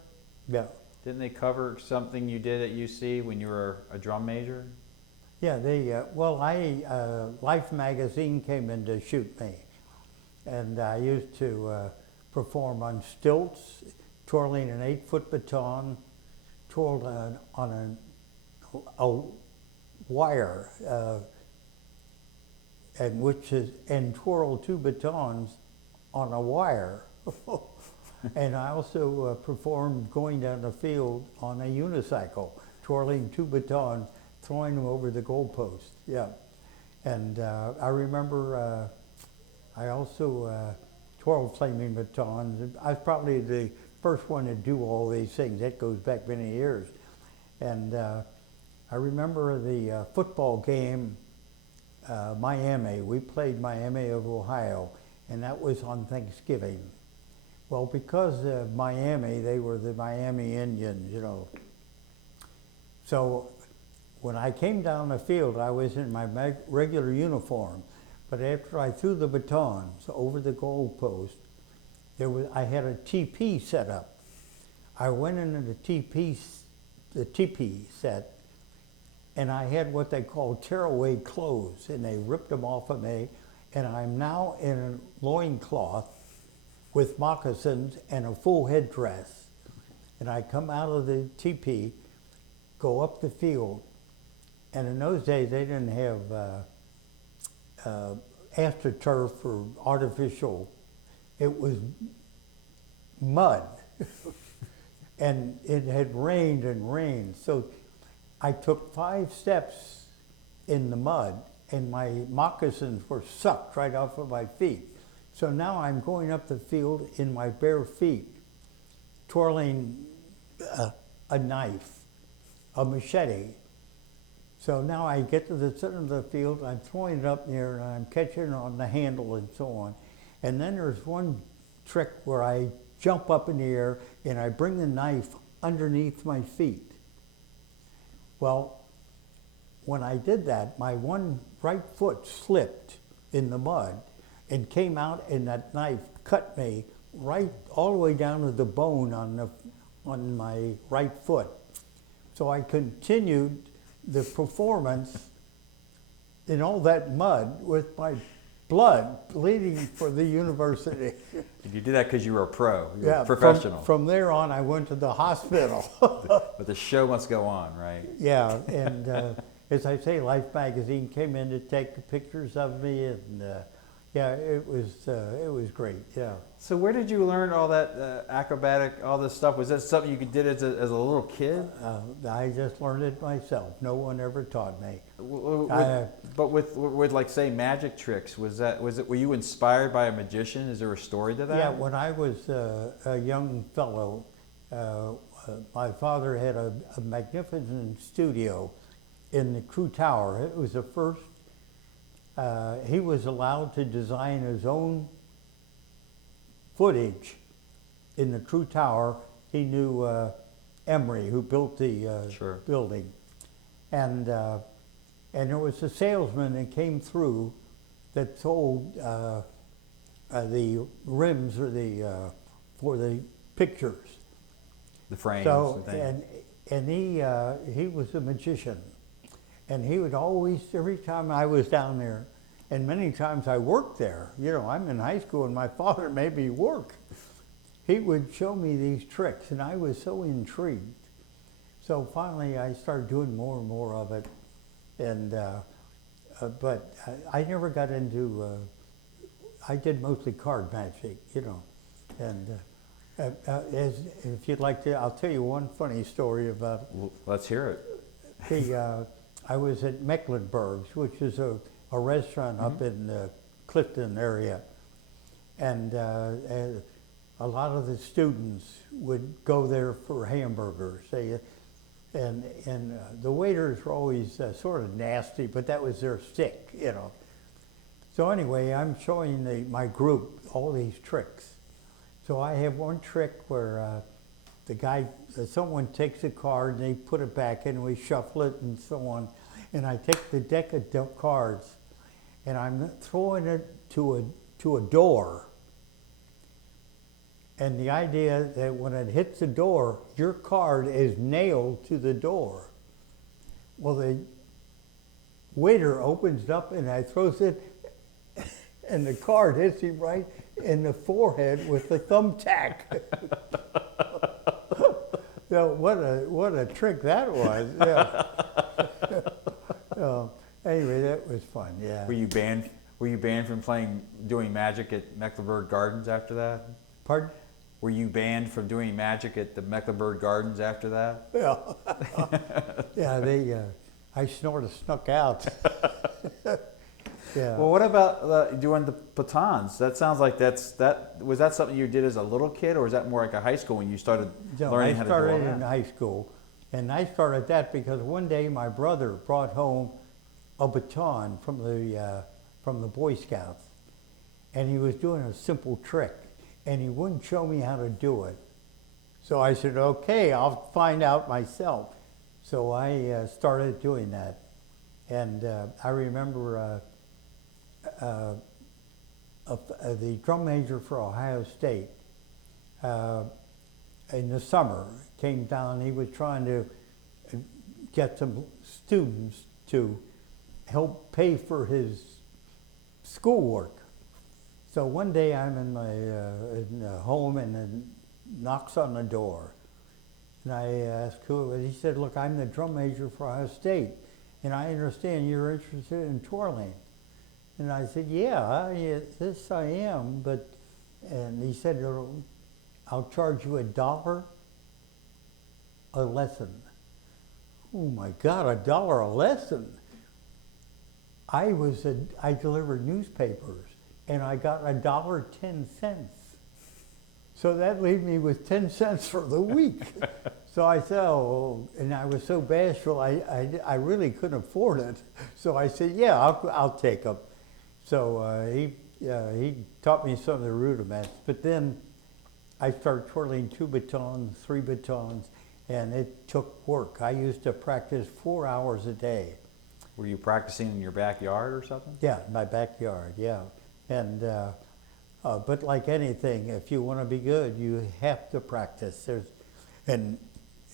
Yeah. Didn't they cover something you did at UC when you were a drum major? Yeah, Life magazine came in to shoot me. And I used to perform on stilts, twirling an 8-foot baton, twirled on a wire, and twirl 2 batons on a wire. And I also performed going down the field on a unicycle, twirling 2 batons, throwing them over the goalpost. Yeah, and I remember I also twirled flaming batons. I was probably the first one to do all these things. That goes back many years. And I remember the football game, Miami. We played Miami of Ohio, and that was on Thanksgiving. Well, because Miami, they were the Miami Indians, you know. So when I came down the field, I was in my regular uniform. But after I threw the batons over the goalpost, I had a TP set up. I went into the TP set, and I had what they call tearaway clothes, and they ripped them off of me, and I'm now in a loincloth with moccasins and a full headdress. And I come out of the TP, go up the field, and in those days they didn't have AstroTurf or artificial. It was mud. And it had rained and rained. So I took 5 steps in the mud, and my moccasins were sucked right off of my feet. So now I'm going up the field in my bare feet, twirling a knife, a machete. So now I get to the center of the field, I'm throwing it up in the air, and I'm catching it on the handle and so on. And then there's one trick where I jump up in the air and I bring the knife underneath my feet. Well, when I did that, my one right foot slipped in the mud and came out, and that knife cut me right all the way down to the bone on my right foot. So I continued the performance in all that mud with my blood bleeding for the university. You did that because you were a pro, you were Yeah, a professional. From there on, I went to the hospital. But the show must go on, right? Yeah, and as I say, Life magazine came in to take pictures of me, and yeah, it was great. Yeah. So where did you learn all that acrobatic, all this stuff? Was that something you did as a little kid? I just learned it myself. No one ever taught me. But with like say magic tricks, were you inspired by a magician? Is there a story to that? Yeah, when I was a young fellow, my father had a magnificent studio in the Crew Tower. It was the first. He was allowed to design his own footage in the True Tower. He knew Emery, who built the Sure. building. And there was a salesman that came through that sold the rims or for the pictures. The frames So, and things. and he was a magician. And he would always, every time I was down there, and many times I worked there, you know, I'm in high school and my father made me work. He would show me these tricks, and I was so intrigued. So finally I started doing more and more of it. And, but I never got into, I did mostly card magic, you know. And if you'd like to, I'll tell you one funny story about. Well, let's hear it. I was at Mecklenburg's, which is a restaurant up in the Clifton area. And a lot of the students would go there for hamburgers. And the waiters were always sort of nasty, but that was their stick, you know. So anyway, I'm showing my group all these tricks. So I have one trick where the guy, someone takes a card and they put it back in, and we shuffle it and so on. And I take the deck of cards and I'm throwing it to a door. And the idea that when it hits the door, your card is nailed to the door. Well, the waiter opens it up and I throws it, and the card hits him right in the forehead with the thumbtack. So what a trick that was! Yeah. Anyway, that was fun. Yeah. Were you banned from doing magic at Mecklenburg Gardens after that? Pardon? Were you banned from doing magic at the Mecklenburg Gardens after that? Yeah. Yeah. I sort of snuck out. Yeah. Well, what about doing the batons? That sounds like was that something you did as a little kid, or was that more like a high school when you started learning how to do all that? I started in high school, and I started that because one day my brother brought home a baton from the Boy Scouts, and he was doing a simple trick, and he wouldn't show me how to do it. So I said, okay, I'll find out myself. So I started doing that, and I remember the drum major for Ohio State in the summer came down. He was trying to get some students to help pay for his schoolwork. So one day I'm in my home, and it knocks on the door. And I asked who it was. He said, look, I'm the drum major for Ohio State, and I understand you're interested in twirling. And I said, yeah, yes I am, and he said, I'll charge you $1 a lesson. Oh my God, $1 a lesson. I delivered newspapers, and I got $1.10. So that leave me with 10 cents for the week. So I said, oh, and I was so bashful, I really couldn't afford it. So I said, yeah, I'll take them. So he taught me some of the rudiments. But then I started twirling 2 batons, 3 batons, and it took work. I used to practice 4 hours a day. Were you practicing in your backyard or something? Yeah, my backyard, yeah. And but like anything, if you want to be good, you have to practice. And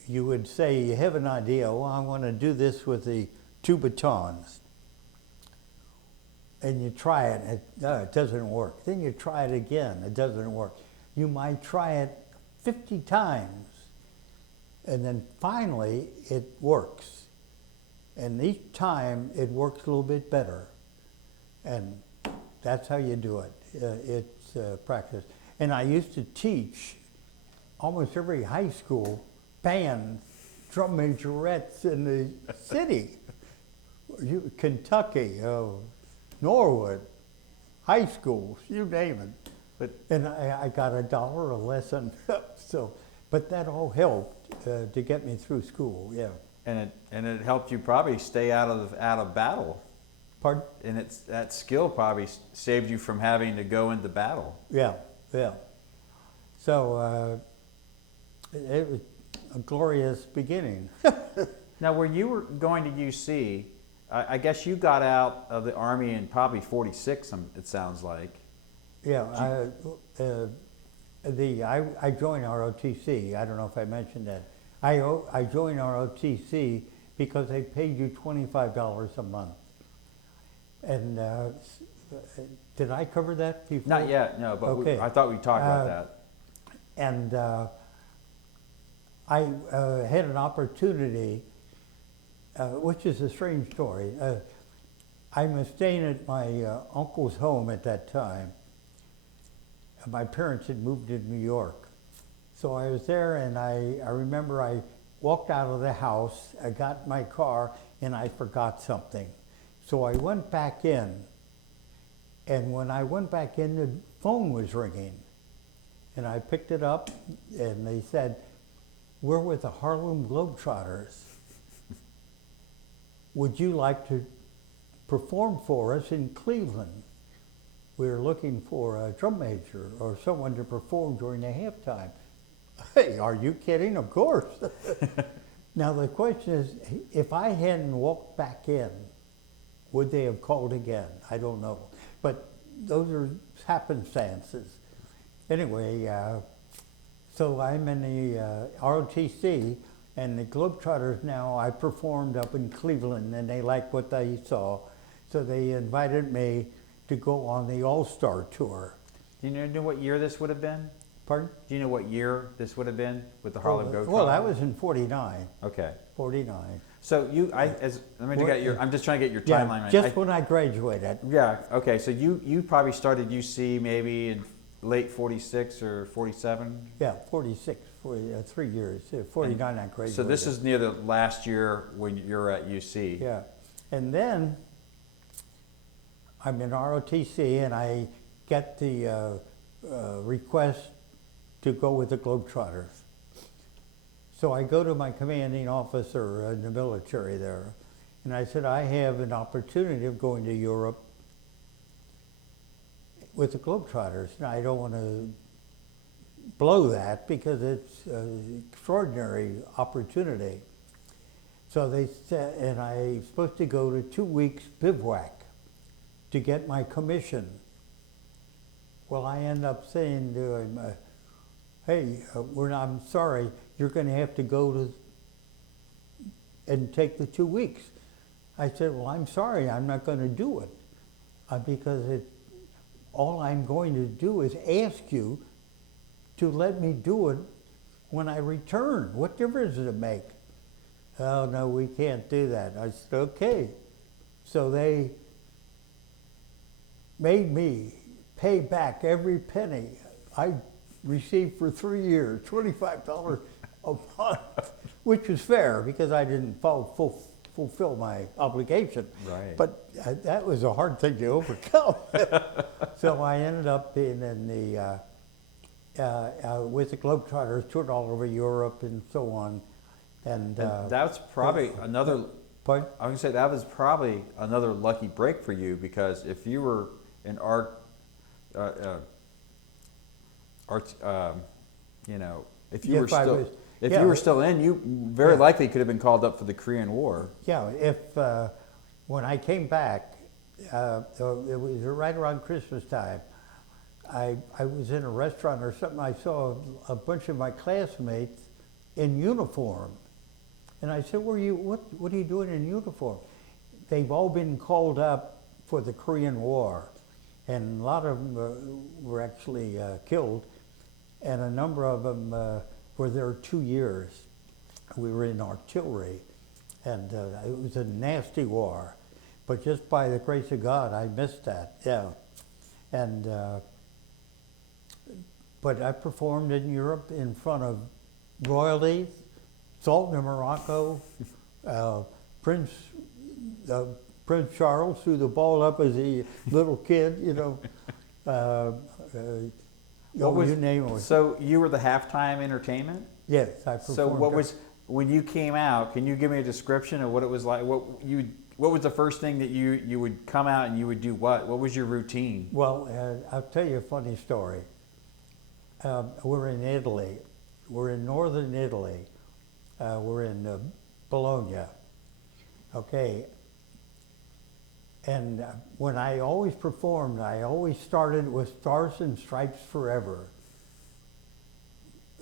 you would say, you have an idea, well, I want to do this with the 2 batons. And you try it, it doesn't work. Then you try it again, it doesn't work. You might try it 50 times, and then finally it works. And each time it works a little bit better. And that's how you do it. It's practice. And I used to teach almost every high school band drum majorettes in the city. Kentucky, Norwood, high schools, you name it. And I got $1 a lesson. So, but that all helped to get me through school, yeah. And it helped you probably stay out of battle. Pardon? And that skill probably saved you from having to go into battle. Yeah. So it was a glorious beginning. Now, where you were going to UC, I guess you got out of the Army in probably '46. It sounds like. Yeah, I joined ROTC. I don't know if I mentioned that. I joined ROTC because they paid you $25 a month. And did I cover that before? Not yet, no, but okay. I thought we talked about that. And I had an opportunity, which is a strange story. I was staying at my uncle's home at that time. My parents had moved to New York. So I was there, and I remember I walked out of the house, I got my car, and I forgot something. So I went back in, and when I went back in, the phone was ringing. And I picked it up, and they said, we're with the Harlem Globetrotters. Would you like to perform for us in Cleveland? We're looking for a drum major or someone to perform during the halftime. Hey, are you kidding? Of course. Now the question is, if I hadn't walked back in, would they have called again? I don't know. But those are happenstances. Anyway, so I'm in the ROTC, and the Globetrotters now, I performed up in Cleveland, and they liked what they saw. So they invited me to go on the All-Star Tour. Do you know what year this would have been? Pardon? Do you know what year this would have been with the Harlem Globetrotters? Well, I was in 49. Okay. 49. So I'm just trying to get your Yeah, timeline right. just when I graduated. Yeah. Okay. So you probably started UC maybe in late 46 or 47. Yeah, 46, 3 years. 49 I graduated. So this is near the last year when you're at UC. Yeah. And then I'm in ROTC, and I get the request to go with the Globetrotters. So I go to my commanding officer in the military there, and I said, I have an opportunity of going to Europe with the Globetrotters. And I don't want to blow that because it's an extraordinary opportunity. So they said, and I'm supposed to go to 2 weeks bivouac to get my commission. Well, I end up saying to him, hey, I'm sorry, you're going to have to go to and take the 2 weeks. I said, well, I'm sorry, I'm not going to do it because all I'm going to do is ask you to let me do it when I return. What difference does it make? Oh, no, we can't do that. I said, okay. So they made me pay back every penny I received for 3 years, $25 a month, which was fair because I didn't fulfill my obligation. Right. But that was a hard thing to overcome. So I ended up being in the with the Globetrotters, toured all over Europe and so on. And that's probably another. Pardon? I was gonna say that was probably another lucky break for you because if you were in art, if you were still. If you were still in, you very likely could have been called up for the Korean War. Yeah, if when I came back, it was right around Christmas time. I was in a restaurant or something. I saw a bunch of my classmates in uniform, and I said, "What are you doing in uniform?" They've all been called up for the Korean War, and a lot of them were actually killed, and a number of them were there 2 years. We were in artillery, and it was a nasty war. But just by the grace of God, I missed that, yeah. And but I performed in Europe in front of royalties, Sultan of Morocco, Prince Charles threw the ball up as a little kid, you know. You name it. So you were the halftime entertainment? Yes, I performed. So when you came out, can you give me a description of what it was like? What was the first thing that you would come out and you would do what? What was your routine? Well, I'll tell you a funny story. We're in Italy. We're in northern Italy. We're in Bologna. Okay. And when I always performed, I always started with Stars and Stripes Forever.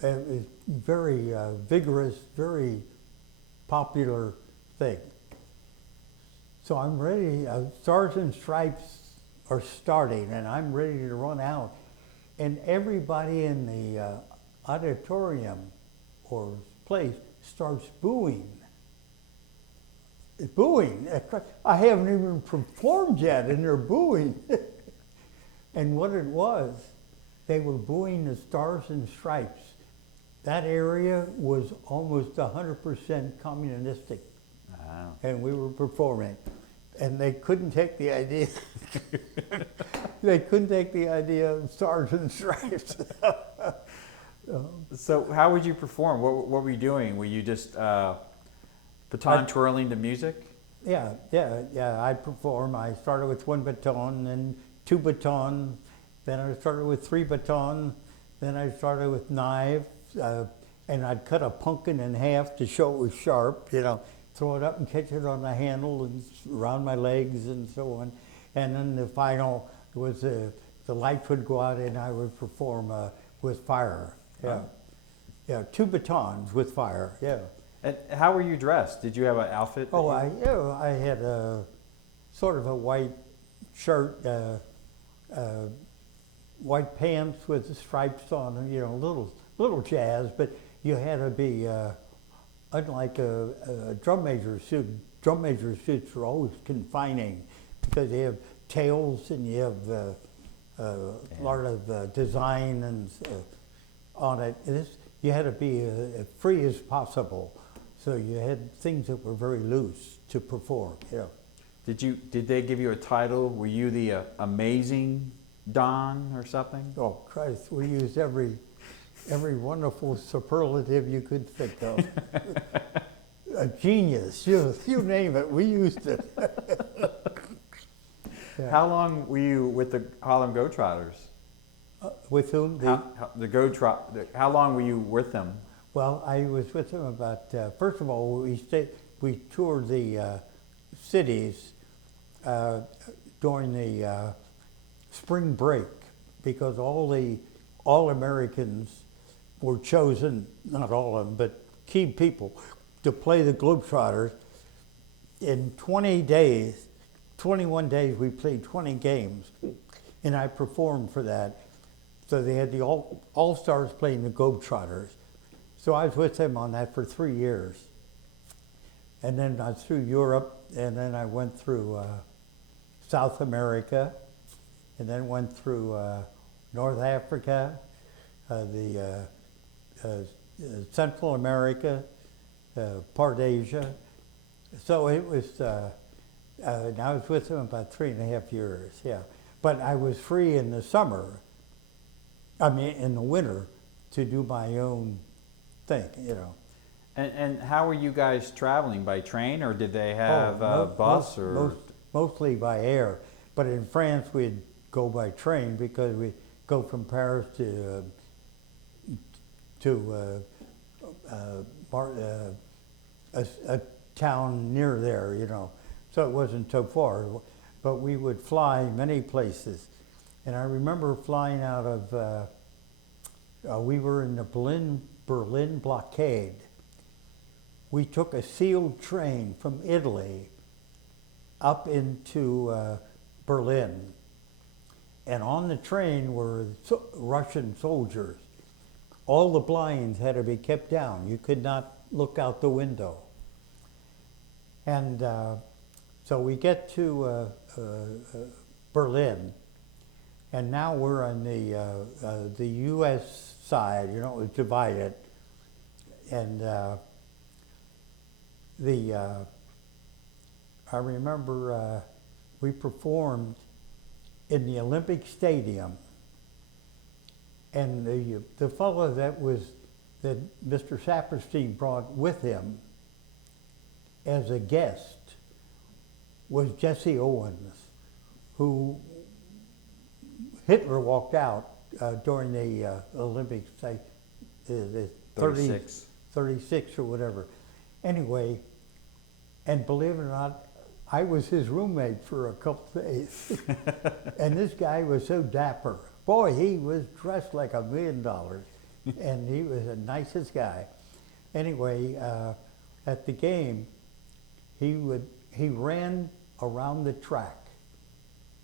It was very vigorous, very popular thing. So I'm ready, Stars and Stripes are starting, and I'm ready to run out. And everybody in the auditorium or place starts booing. Booing. I haven't even performed yet, and they're booing. And what it was, they were booing the Stars and Stripes. That area was almost 100% communistic. Wow. And we were performing. And they couldn't take the idea. They couldn't take the idea of Stars and Stripes. So how would you perform? What were you doing? Were you just baton twirling to music? Yeah. I perform. I started with 1 baton, then 2 baton, then I started with 3 baton, then I started with knives, and I'd cut a pumpkin in half to show it was sharp, you know, throw it up and catch it on the handle and around my legs and so on. And then the final was the lights would go out and I would perform with fire. Yeah. Yeah, 2 batons with fire, yeah. And how were you dressed? Did you have an outfit? Oh, I had a sort of a white shirt, white pants with the stripes on them, you know, little jazz, but you had to be, unlike a drum major suit. Drum major suits are always confining because they have tails and you have a lot of design and on it. You had to be as free as possible. So you had things that were very loose to perform, you know. Did they give you a title? Were you the amazing Don or something? Oh Christ, we used every wonderful superlative you could think of. A genius, you name it, we used it. Yeah. How long were you with the Harlem Globetrotters? With whom? How long were you with them? Well, I was with them about, first of all, we toured the cities during the spring break because all Americans were chosen, not all of them, but key people to play the Globetrotters. In 21 days, we played 20 games, and I performed for that. So they had the All-Stars playing the Globetrotters. So I was with them on that for 3 years. And then I was through Europe, and then I went through South America, and then went through North Africa, Central America, part Asia. So it was, and I was with them about 3.5 years, yeah. But I was free in the summer, in the winter, to do my own thing, you know. And how were you guys traveling? By train, or did they have a bus? Mostly by air. But in France, we'd go by train because we'd go from Paris to a town near there, you know. So it wasn't so far. But we would fly many places. And I remember flying out of, we were in the Berlin blockade. We took a sealed train from Italy up into Berlin. And on the train were Russian soldiers. All the blinds had to be kept down. You could not look out the window. And so we get to Berlin, and now we're on the U.S. side, you know, it was divided. And I remember we performed in the Olympic Stadium, and the fellow that Mr. Saperstein brought with him as a guest was Jesse Owens, who Hitler walked out during the Olympics, the 36 or whatever. Anyway, and believe it or not, I was his roommate for a couple days. And this guy was so dapper. Boy, he was dressed like $1 million. And he was the nicest guy. Anyway, at the game, he ran around the track.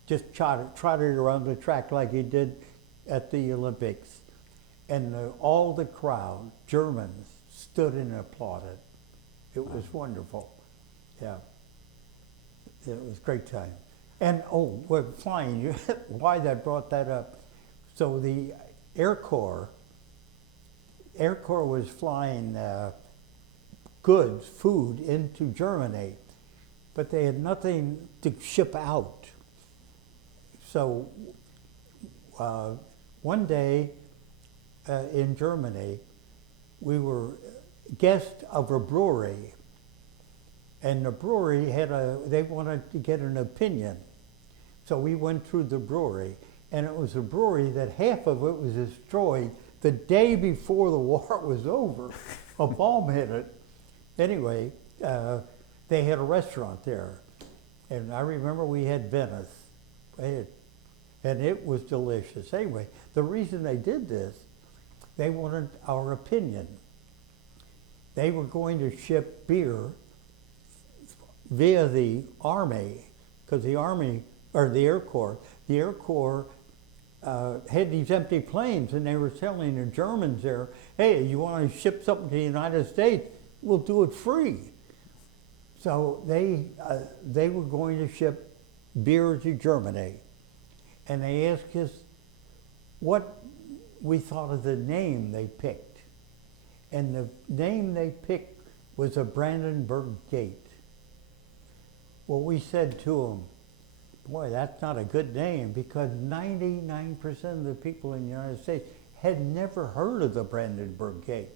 Just trotted around the track like he did at the Olympics. And all the crowd, Germans, stood and applauded. It was wonderful. Yeah. It was a great time. And, we're flying. Why that brought that up. So the Air Corps was flying goods, food into Germany, but they had nothing to ship out. So one day in Germany, we were guests of a brewery, and the brewery they wanted to get an opinion. So we went through the brewery, and it was a brewery that half of it was destroyed the day before the war was over, a bomb hit it. Anyway, they had a restaurant there. And I remember we had Venice. And it was delicious. Anyway, the reason they did this, they wanted our opinion. They were going to ship beer via the Army, because the Army, or the Air Corps, had these empty planes, and they were telling the Germans there, hey, you want to ship something to the United States, we'll do it free. So they were going to ship beer to Germany. And they asked us what we thought of the name they picked. And the name they picked was a Brandenburg Gate. Well, we said to them, boy, that's not a good name, because 99% of the people in the United States had never heard of the Brandenburg Gate.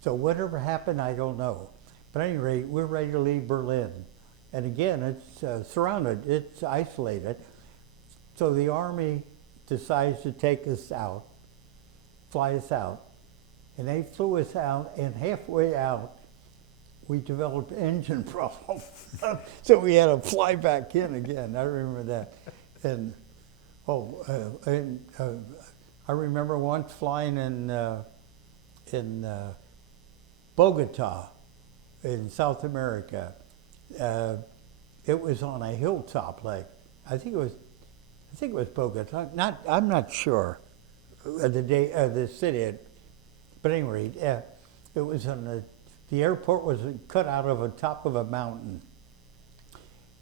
So whatever happened, I don't know. But at any rate, we're ready to leave Berlin. And again, it's surrounded, it's isolated. So the Army decides to take us out, fly us out. And they flew us out, and halfway out, we developed engine problems. So we had to fly back in again. I remember that. And I remember once flying in Bogota in South America. It was on a hilltop, like I think it was Bogota. I'm not sure the city, but anyway, it was on the airport was cut out of the top of a mountain,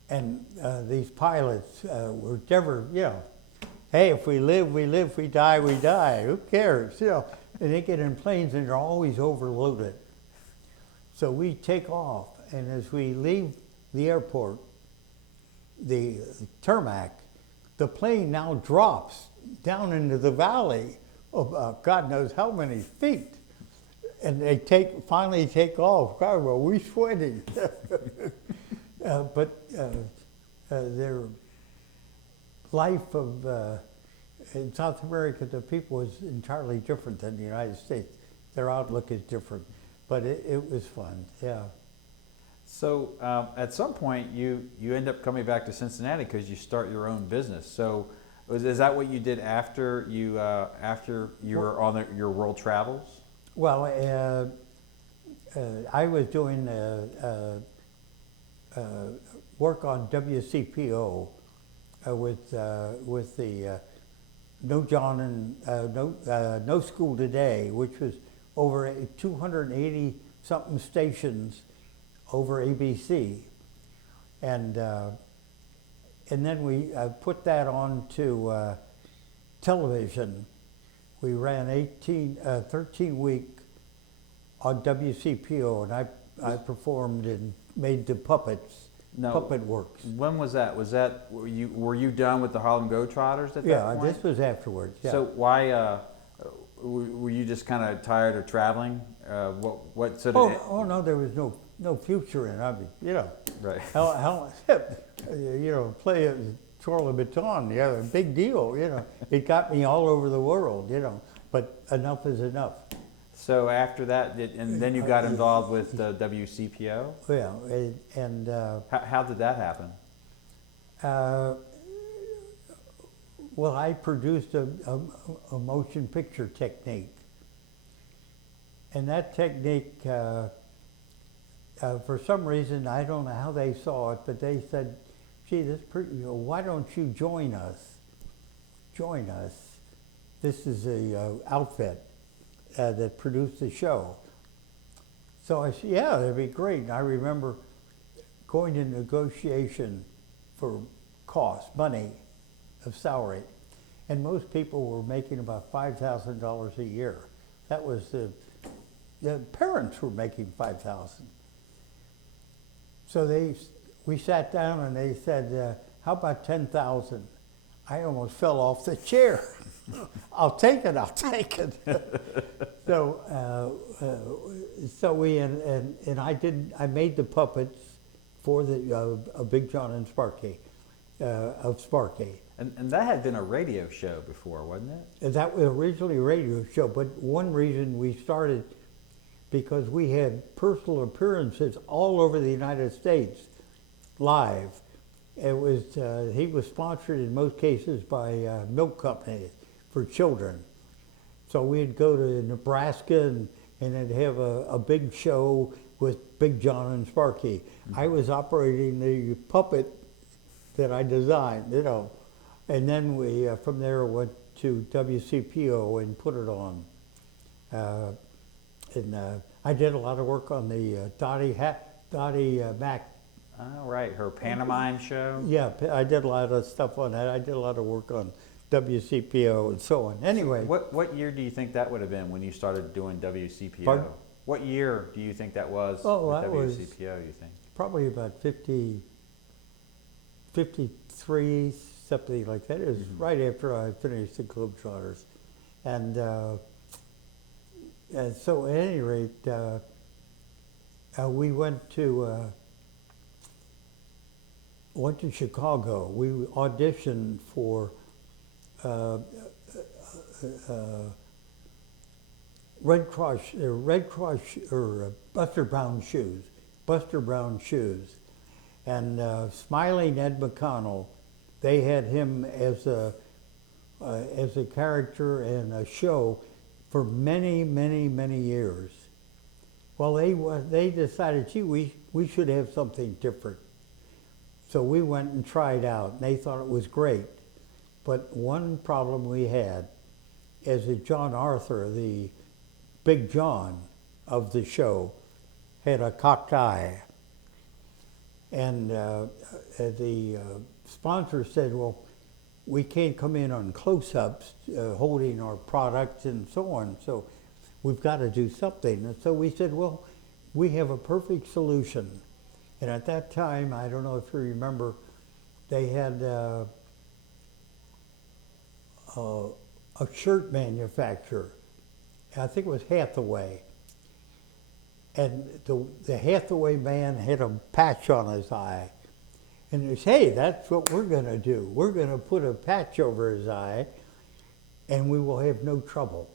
and these pilots were never, hey, if we live, we live. If we die, we die. Who cares, And they get in planes, and they're always overloaded. So we take off, and as we leave the airport, the tarmac, the plane now drops down into the valley of God knows how many feet. And they finally take off. God, were we sweating? But their life in South America, the people was entirely different than the United States. Their outlook is different, but it was fun, yeah. So at some point, you end up coming back to Cincinnati because you start your own business. So is that what you did after you were on your world travels? Well, I was doing work on WCPO with the No School Today, which was over 280 something stations over ABC, and then we put that on to television. We ran 13 week on WCPO, and I performed and made the puppets, puppet works. When was that? Were you done with the Harlem Globetrotters at that point? Yeah, this was afterwards. Yeah. So why were you just kind of tired of traveling? What sort of? Oh no, there was no future in it. I mean, right. How play a twirl a baton, a big deal. It got me all over the world. But enough is enough. So after that, and then you got involved with WCPO? Yeah, and how did that happen? Well, I produced a motion picture technique. And that technique, for some reason, I don't know how they saw it, but they said, gee, why don't you join us? Join us. This is the outfit that produced the show. So I said, yeah, that'd be great. And I remember going to negotiation for money of salary. And most people were making about $5,000 a year. That was the parents were making $5,000. So we sat down and they said, how about $10,000? I almost fell off the chair. I'll take it. So we I made the puppets for the Big John and Sparky, of Sparky. And that had been a radio show before, wasn't it? And that was originally a radio show, but one reason we started, because we had personal appearances all over the United States, live. It was, he was sponsored in most cases by milk companies for children. So we'd go to Nebraska and they'd have a big show with Big John and Sparky. I was operating the puppet that I designed, you know. And then we, from there, went to WCPO and put it on. I did a lot of work on the Dottie Mac. Oh, right, her pantomime show? Yeah, I did a lot of stuff on that. I did a lot of work on WCPO and so on. Anyway. What year do you think that would have been when you started doing WCPO? Pardon? What year do you think that was with that was WCPO, you think? probably about 53, something like that. It was right after I finished the Globetrotters. And so at any rate, we went to Chicago. We auditioned for Red Cross or Buster Brown shoes, and Smiling Ed McConnell. They had him as a character in a show for many years. Well, they decided, gee, we should have something different. So we went and tried out, and they thought it was great. But one problem we had is that John Arthur, the Big John of the show, had a cocked eye. And the sponsor said, well, we can't come in on close-ups holding our products and so on, so we've got to do something. And so we said, well, we have a perfect solution. And at that time, I don't know if you remember, they had a shirt manufacturer. I think it was Hathaway. And the Hathaway man had a patch on his eye. And they said, hey, that's what we're going to do. We're going to put a patch over his eye, and we will have no trouble.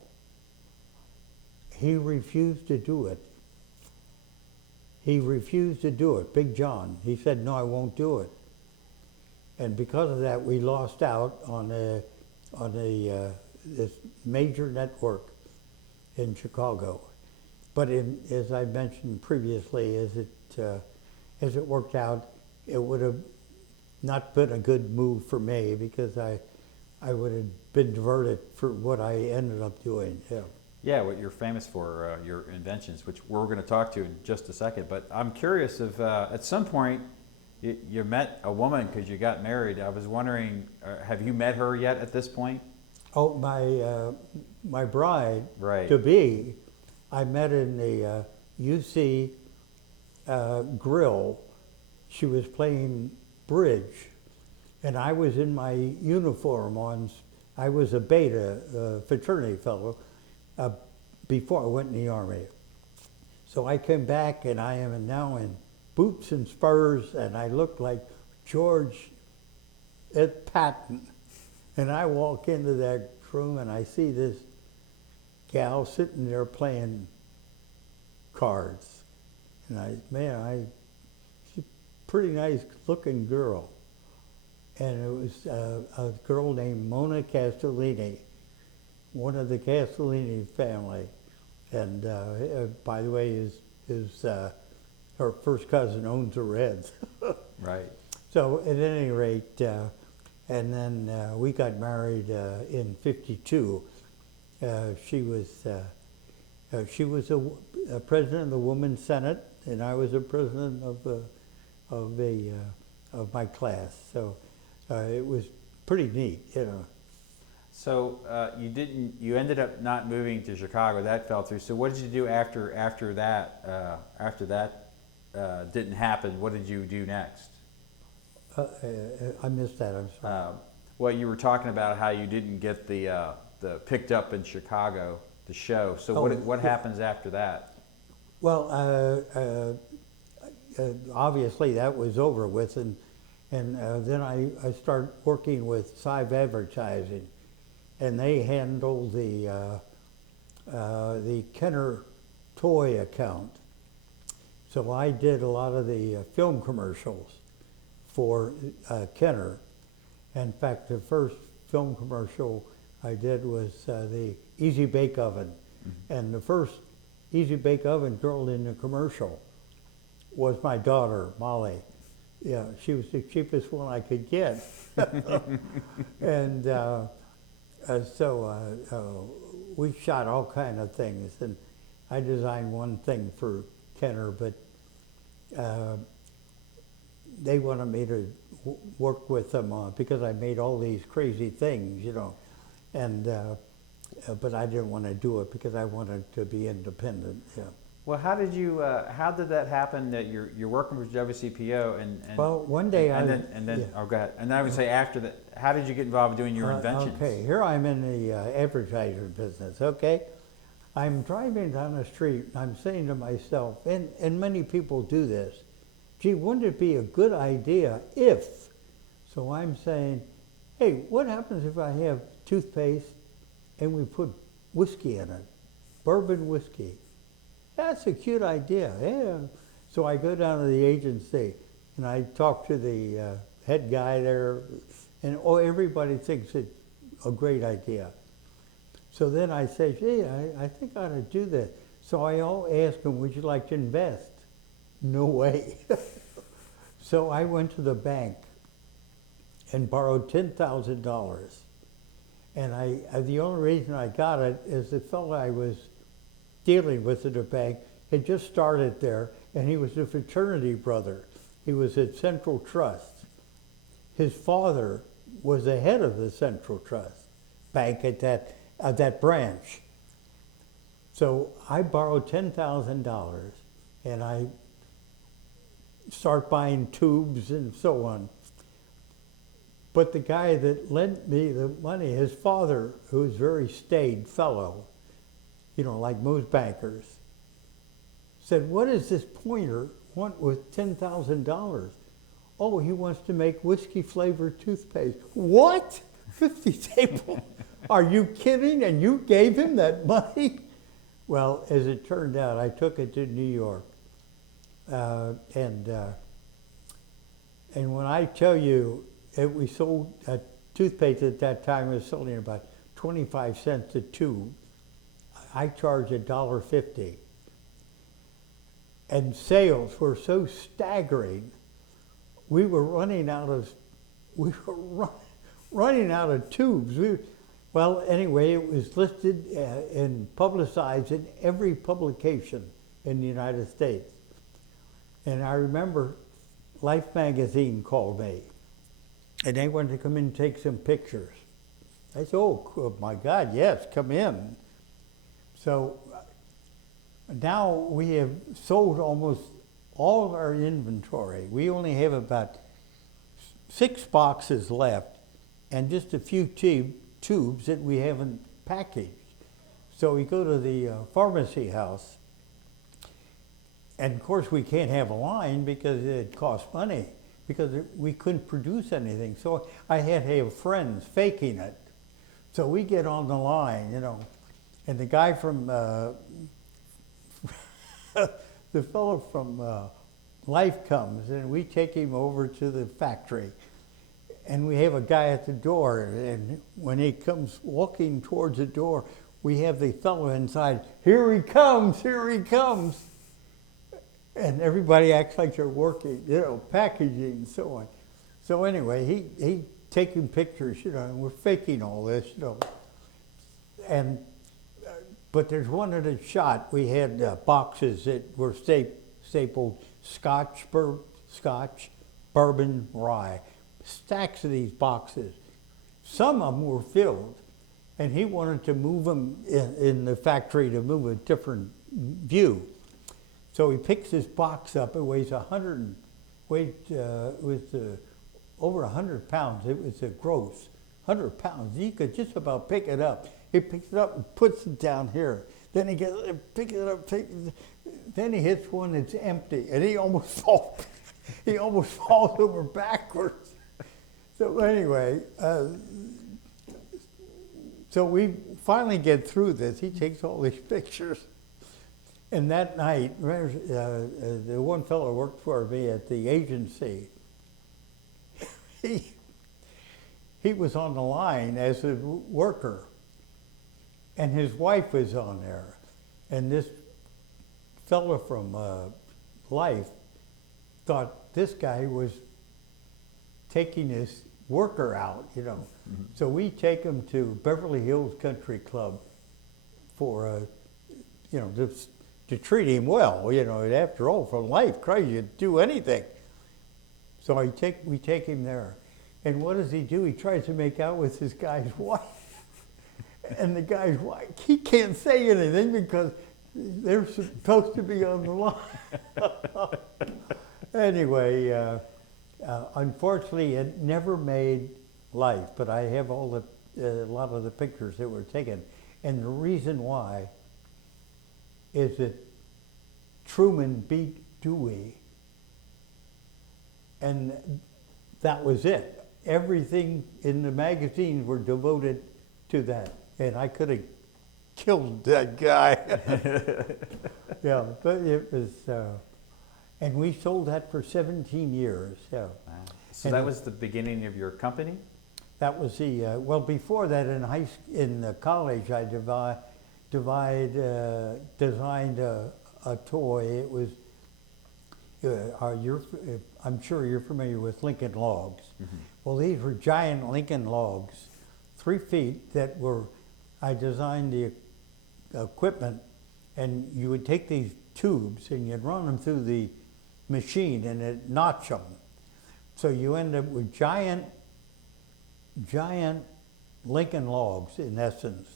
He refused to do it. He refused to do it, Big John. He said, no, I won't do it. And because of that, we lost out on this major network in Chicago. But as I mentioned previously, as it worked out, it would have not been a good move for me because I would have been diverted for what I ended up doing. Yeah. Yeah, what you're famous for, your inventions, which we're going to talk to in just a second. But I'm curious if at some point you met a woman because you got married. I was wondering, have you met her yet at this point? Oh, my bride to be, I met in the UC grill. She was playing bridge, and I was in my uniform I was a beta fraternity fellow before I went in the Army. So I came back, and I am now in boots and spurs, and I look like George at Patton. And I walk into that room, and I see this gal sitting there playing cards. And she's a pretty nice looking girl. And it was a girl named Mona Castellini, one of the Castellini family. And by the way, her first cousin owns the Reds. Right. So at any rate, and then we got married in '52. She was a president of the Women's Senate, and I was a president of my class. So it was pretty neat, you know. So you ended up not moving to Chicago. That fell through. So what did you do after that? After that didn't happen, what did you do next? I missed that. I'm sorry. Well, you were talking about how you didn't get the picked up in Chicago, the show. So what happens after that? Well, obviously that was over with, and And then I started working with Sive Advertising, and they handled the Kenner toy account. So I did a lot of the film commercials for Kenner. In fact, the first film commercial I did was the Easy Bake Oven. And the first Easy Bake Oven girl in the commercial was my daughter, Molly. Yeah, she was the cheapest one I could get. And so we shot all kind of things. And I designed one thing for Kenner, but they wanted me to work with them because I made all these crazy things, you know. And but I didn't want to do it because I wanted to be independent. Yeah. Well, how did that happen that you're working with WCPO and well, one day oh, go ahead. And then I would say after that, how did you get involved in doing your inventions? Okay, here I'm in the advertising business. Okay, I'm driving down the street. And I'm saying to myself, and many people do this. Gee, wouldn't it be a good idea if? So I'm saying, hey, what happens if I have toothpaste and we put whiskey in it, bourbon whiskey? That's a cute idea, yeah. So I go down to the agency and I talk to the head guy there, and everybody thinks it's a great idea. So then I say, gee, I think I ought to do this. So I ask him, would you like to invest? No way. So I went to the bank and borrowed $10,000. And the only reason I got it is the fellow I was dealing with at the bank had just started there, and he was a fraternity brother. He was at Central Trust. His father was the head of the Central Trust Bank at that branch. So I borrowed $10,000, and I start buying tubes and so on. But the guy that lent me the money, his father, who was a very staid fellow, you know, like most bankers, said, what does this Poynter want with $10,000? Oh, he wants to make whiskey-flavored toothpaste. What? 50 tables? Are you kidding? And you gave him that money? Well, as it turned out, I took it to New York. And when I tell you, we sold toothpaste at that time, was selling about 25 cents a tube. I charged $1.50. And sales were so staggering, we were running out of tubes. Well, anyway, it was listed and publicized in every publication in the United States. And I remember Life magazine called me, and they wanted to come in and take some pictures. I said, oh my God, yes, come in. So now we have sold almost all of our inventory. We only have about 6 boxes left and just a few tubes that we haven't packaged. So we go to the pharmacy house, and of course we can't have a line because it costs money, because we couldn't produce anything. So I had to have friends faking it. So we get on the line, you know, and the guy from, the fellow from Life comes, and we take him over to the factory. And we have a guy at the door, and when he comes walking towards the door, we have the fellow inside, here he comes, here he comes. And everybody acts like they're working, you know, packaging and so on. So anyway, he taking pictures, you know, and we're faking all this, you know. And, but there's one in the shot, we had boxes that were stapled Scotch, bourbon, rye. Stacks of these boxes. Some of them were filled, and he wanted to move them in the factory to move a different view. So he picks this box up. It weighs over 100 pounds. It was a gross 100 pounds. He could just about pick it up. He picks it up and puts it down here. Then he gets picks it up. Then he hits one that's empty, and he almost falls. He almost falls over backwards. So anyway, so we finally get through this. He takes all these pictures. And that night, the one fellow worked for me at the agency. He was on the line as a worker, and his wife was on there. And this fellow from Life thought this guy was taking his worker out, you know. Mm-hmm. So we take him to Beverly Hills Country Club for, you know, to treat him well, you know. After all, from Life, Christ, you'd do anything. So we take him there. And what does he do? He tries to make out with this guy's wife. And the guy's wife, he can't say anything because they're supposed to be on the line. Anyway, unfortunately, it never made Life, but I have a lot of the pictures that were taken. And the reason why is that Truman beat Dewey, and that was it. Everything in the magazines were devoted to that, and I could have killed that guy. Yeah, but it was, and we sold that for 17 years. Yeah. Wow. So that was the beginning of your company? That was the, well, before that in college, I designed a toy. It was, I'm sure you're familiar with Lincoln Logs. Mm-hmm. Well, these were giant Lincoln Logs, 3 feet, that were, I designed the equipment, and you would take these tubes and you'd run them through the machine and it'd notch them. So you end up with giant Lincoln Logs, in essence.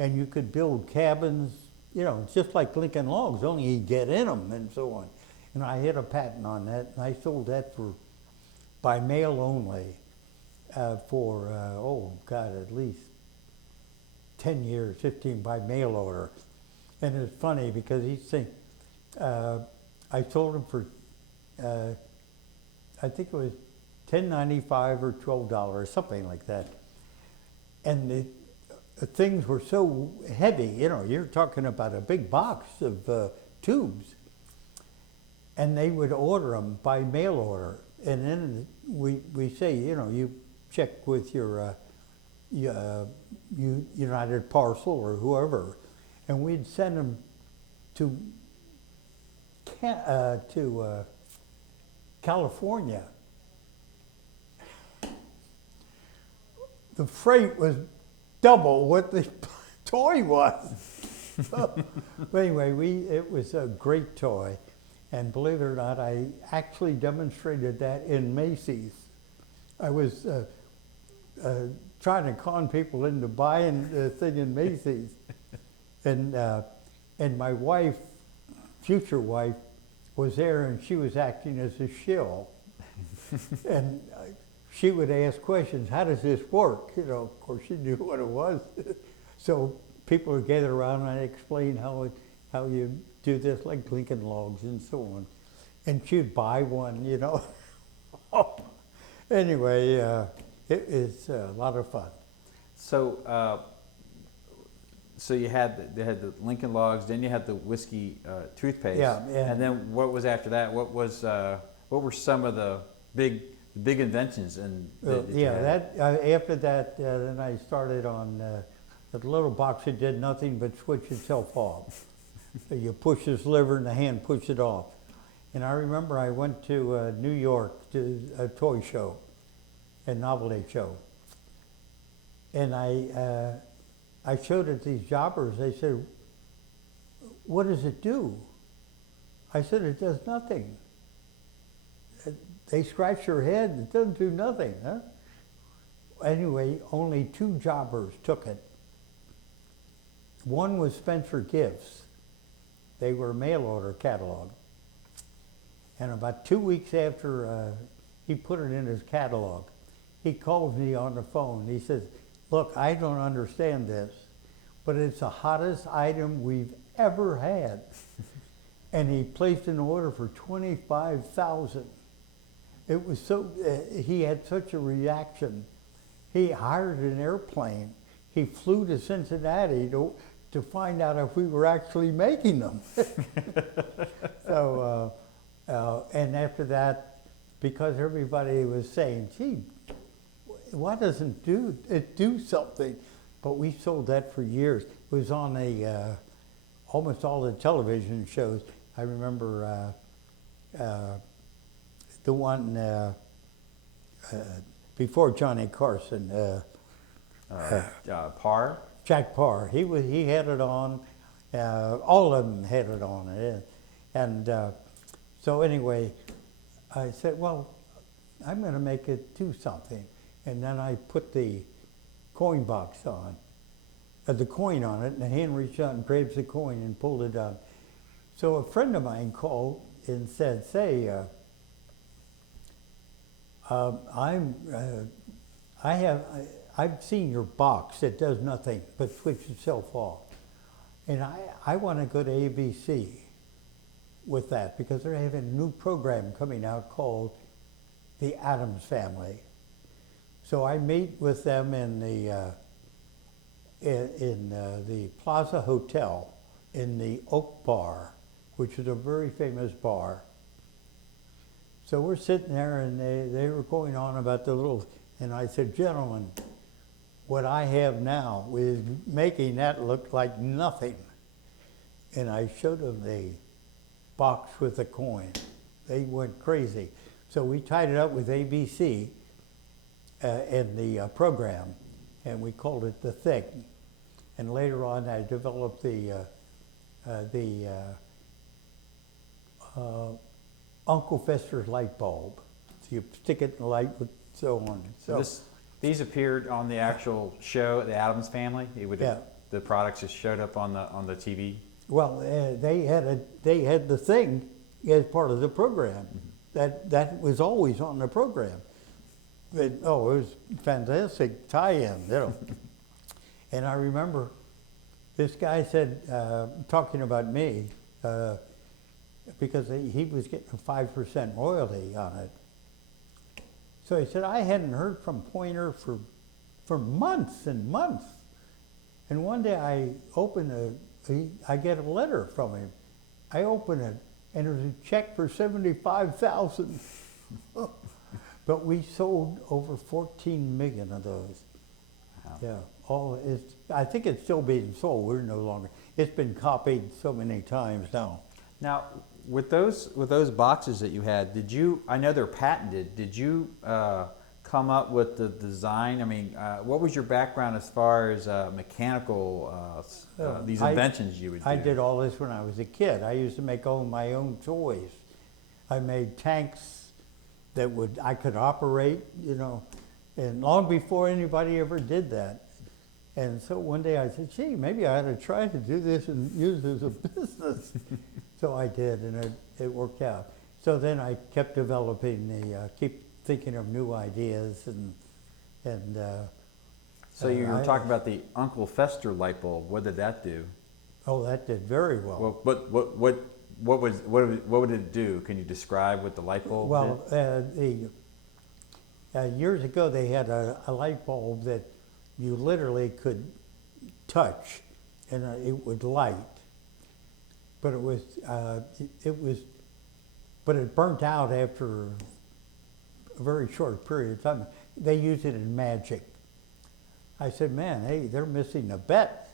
And you could build cabins, you know, just like Lincoln Logs, only you get in them and so on. And I had a patent on that, and I sold that by mail only for, at least 10 years, 15 by mail order. And it's funny because he's saying, I sold them for, I think it was $10.95 or $12, something like that. And the things were so heavy, you know, you're talking about a big box of tubes. And they would order them by mail order. And then we say, you know, you check with your United Parcel or whoever, and we'd send them to California. The freight was double what the toy was. But anyway, it was a great toy. And believe it or not, I actually demonstrated that in Macy's. I was trying to con people into buying the thing in Macy's. And my wife, future wife, was there, and she was acting as a shill. And she would ask questions, how does this work? You know, of course, she knew what it was. So people would gather around, and I'd explain how you do this, like Lincoln Logs and so on. And she'd buy one, you know. Anyway, it is a lot of fun. So, so you had the Lincoln Logs, then you had the whiskey toothpaste. Yeah. And then what was after that? What were some of the big inventions? And after that, then I started on the little box that did nothing but switch itself off. You push this lever and the hand pushes it off. And I remember I went to New York to a toy show, a novelty show. And I showed it to these jobbers. They said, what does it do? I said, it does nothing. They scratch your head, it doesn't do nothing, huh? Anyway, only 2 jobbers took it. One was Spencer Gifts. They were a mail order catalog. And about 2 weeks after he put it in his catalog, he calls me on the phone. He says, look, I don't understand this, but it's the hottest item we've ever had. And he placed an order for $25,000. It was so, he had such a reaction. He hired an airplane. He flew to Cincinnati to find out if we were actually making them. So, and after that, because everybody was saying, gee, why doesn't it do something? But we sold that for years. It was on almost all the television shows. I remember the one before Johnny Carson, Parr? Jack Parr. He had it on. All of them had it on. And so anyway, I said, well, I'm going to make it do something. And then I put the coin box on, the coin on it, and the hand reached out and grabs the coin and pulled it out. So a friend of mine called and said, say, I've seen your box that does nothing but switch itself off. And I want to go to ABC with that because they're having a new program coming out called The Addams Family. So I meet with them in the Plaza Hotel in the Oak Bar, which is a very famous bar. So we're sitting there and they were going on about the little, and I said, gentlemen, what I have now is making that look like nothing. And I showed them the box with the coin. They went crazy. So we tied it up with ABC in the program, and we called it The Thing. And later on, I developed the Uncle Fester's light bulb. So you stick it in the light with so on. So these appeared on the actual show, The Addams Family. Yeah. The products just showed up on the TV. Well, they had The Thing as part of the program. Mm-hmm. That was always on the program. It was fantastic tie-in, you know. And I remember this guy said, talking about me, because he was getting a 5% royalty on it. So he said, I hadn't heard from Poynter for months and months. And one day I I get a letter from him. I open it, and there's a check for $75,000. But we sold over 14 million of those. Wow. Yeah, I think it's still being sold. We're no longer. It's been copied so many times now. Now, with those boxes that you had, I know they're patented. Did you come up with the design? I mean, what was your background as far as mechanical these inventions you would do? I did all this when I was a kid. I used to make all my own toys. I made tanks that I could operate, you know, and long before anybody ever did that. And so one day I said, gee, maybe I ought to try to do this and use it as a business. So I did, and it worked out. So then I kept developing keep thinking of new ideas and so you were talking about the Uncle Fester light bulb. What did that do? Oh, that did very well. Well, what would it do? Can you describe what the light bulb did? Well, years ago they had a light bulb that you literally could touch, and it would light. But but it burnt out after a very short period of time. They used it in magic. I said, man, hey, they're missing a bet.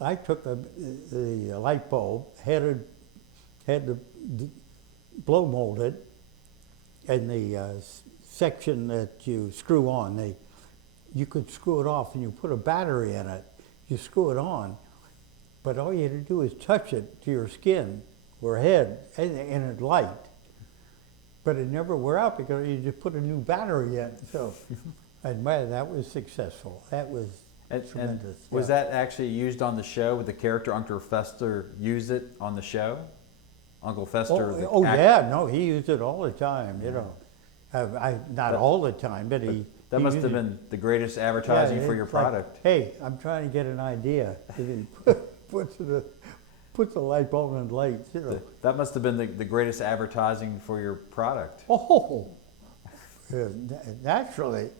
I took the light bulb, had to blow mold it, and the section that you screw on, you could screw it off and you put a battery in it. You screw it on, but all you had to do is touch it to your skin or head, and it'd light. But it never wore out because you just put a new battery in. So, and man, that was successful. That was tremendous. Was that actually used on the show? Would the character Uncle Fester use it on the show? Uncle Fester. Yeah, no, he used it all the time. You know, not all the time, but he. That must have been the greatest advertising for your product. Like, hey, I'm trying to get an idea. And he puts the light bulb in lights. You know. That must have been the greatest advertising for your product. Oh, naturally.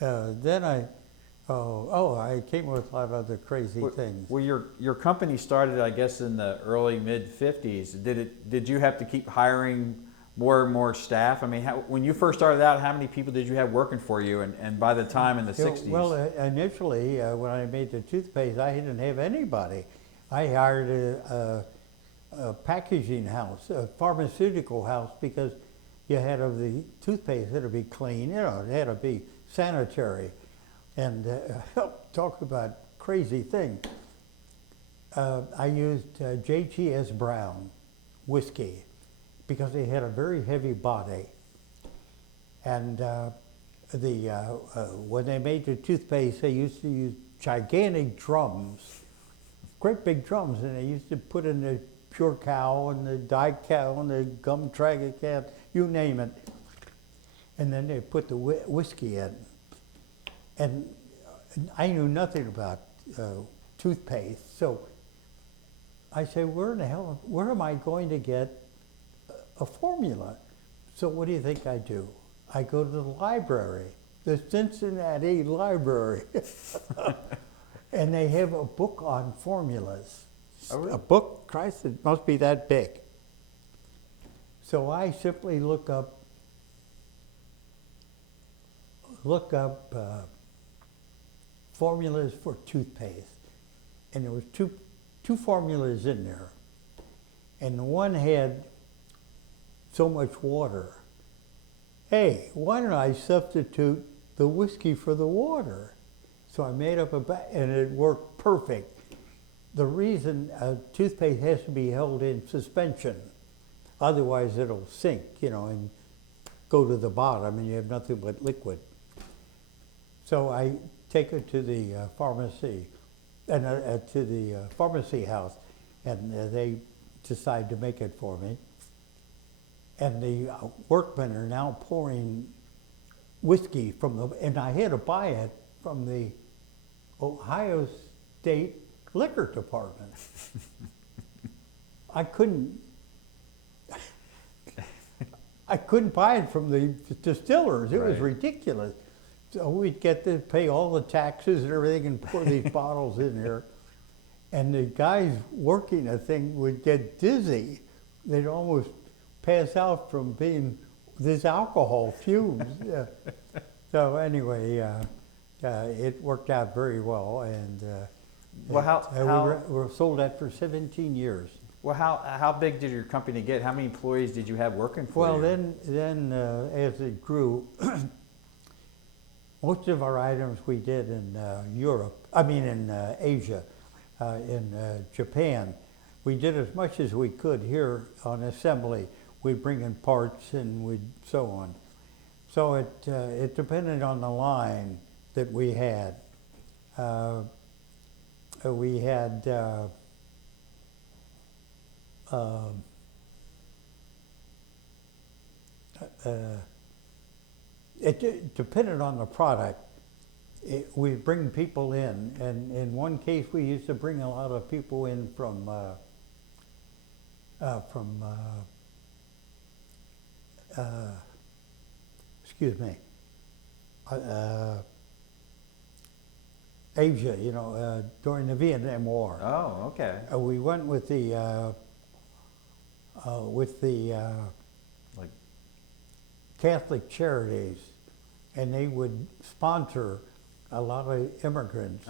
Then I came up with a lot of other crazy things. Well, your company started, I guess, in the early mid-50s. Did you have to keep hiring more and more staff? I mean, when you first started out, how many people did you have working for you? And by the time in the 60s? Well, initially, when I made the toothpaste, I didn't have anybody. I hired a packaging house, a pharmaceutical house, because you had the toothpaste had to be clean, it had to be sanitary. And talk about crazy things. I used JGS Brown whiskey because they had a very heavy body. And when they made the toothpaste, they used to use gigantic drums, great big drums, and they used to put in the Pure Cow and the Diet Cow and the Gum Tragacan, you name it. And then they put the whiskey in. And I knew nothing about toothpaste, so I said, where am I going to get a formula? So what do you think I do? I go to the library, the Cincinnati Library, and they have a book on formulas. Oh, really? A book, Christ, it must be that big. So I simply look up formulas for toothpaste, and there was two formulas in there, and one had so much water. Hey, why don't I substitute the whiskey for the water? So I made up and it worked perfect. The reason toothpaste has to be held in suspension, otherwise it'll sink, and go to the bottom, and you have nothing but liquid. So I take it to the pharmacy, and to the pharmacy house, and they decide to make it for me. And the workmen are now pouring whiskey and I had to buy it from the Ohio State Liquor Department. I couldn't buy it from the distillers. It was ridiculous. So we'd get to pay all the taxes and everything and pour these bottles in there. And the guys working the thing would get dizzy. They'd almost pass out from this alcohol fumes. So anyway, it worked out very well. And we were sold that for 17 years. Well, how big did your company get? How many employees did you have working for you? Well, then as it grew, most of our items we did in in Asia, in Japan. We did as much as we could here on assembly. We'd bring in parts and we'd so on. So it depended on the line that we had. We had it depended on the product. We'd bring people in, and in one case we used to bring a lot of people in from Asia, during the Vietnam War. Oh, okay. We went with the Like Catholic Charities, and they would sponsor a lot of immigrants,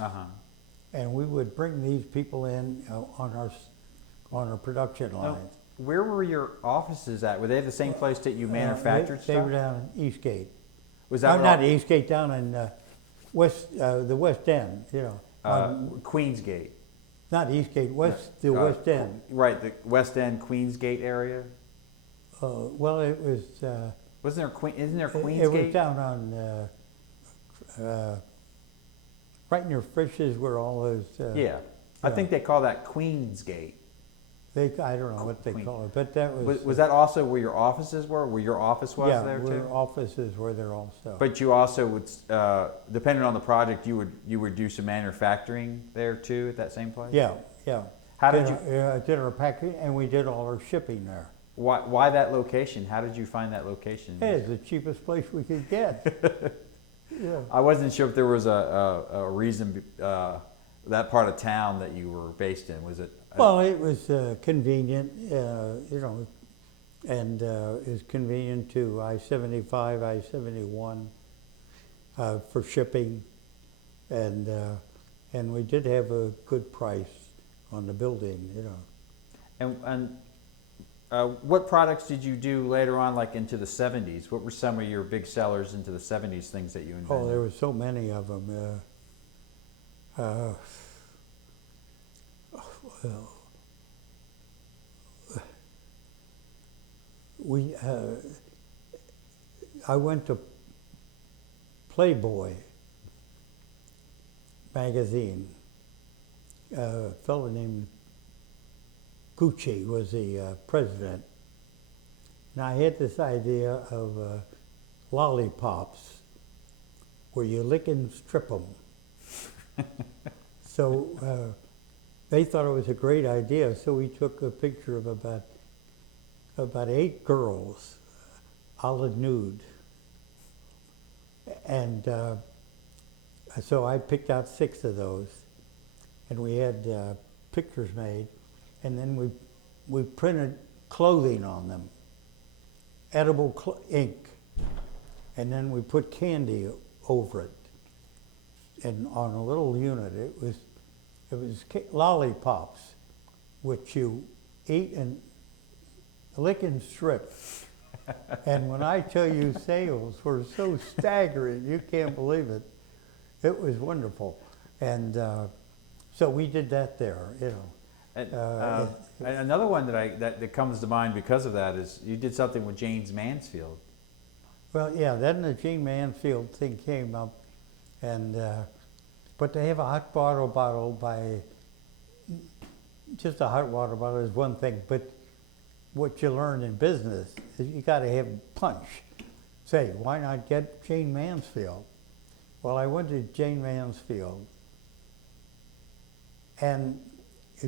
and we would bring these people in on our production lines. Where were your offices at? Were they the same place that you manufactured They stuff? were down in Eastgate. Was that not Eastgate, down in the West End, Queensgate? Not Eastgate, West End. Right, the West End, Queensgate area? Well, it was... Isn't there Queensgate? It was down on... right near Frisch's where all those... I think they call that Queensgate. I don't know what they call it, but that was... Was that also where your offices were? Where your office was there too? Yeah, offices were there also. But you also would, depending on the project, you would do some manufacturing there too at that same place? Yeah. How did you... did our packing, and we did all our shipping there. Why that location? How did you find that location? Hey, it's the cheapest place we could get. Yeah. I wasn't sure if there was a reason that part of town that you were based in. Was it? Well, it was convenient, you know, and it was convenient to I-75, I-71 for shipping, and we did have a good price on the building, you know. And what products did you do later on, like into the 70s? What were some of your big sellers into the 70s, things that you invented? Oh, there were so many of them. Well, I went to Playboy magazine. A fellow named Gucci was the president. And I had this idea of lollipops where you lick and strip them. So they thought it was a great idea, so we took a picture of about 8 girls, all nude. And so I picked out 6 of those, and we had pictures made, and then we printed clothing on them, edible ink, and then we put candy over it. And on a little unit, it was lollipops, which you eat and lick and strip. And when I tell you sales were so staggering, you can't believe it. It was wonderful. And so we did that there, you know. And another one that comes to mind because of that is you did something with James Mansfield. Well, yeah, then the Gene Mansfield thing came up, and but they have a hot water bottle by, just a hot water bottle is one thing, but what you learn in business is you got to have punch. Say, why not get Jane Mansfield? Well, I went to Jane Mansfield, and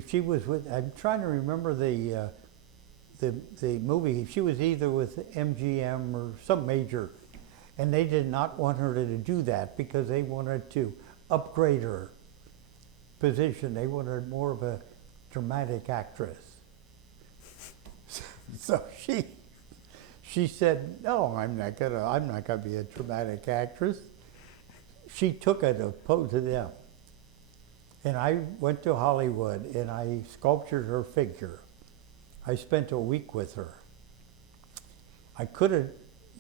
she was with, I'm trying to remember the movie. She was either with MGM or some major, and they did not want her to do that because they wanted to upgrade her position. They wanted more of a dramatic actress. So she said, "No, I'm not gonna be a dramatic actress." She took it opposed to them, and I went to Hollywood and I sculptured her figure. I spent a week with her. I could have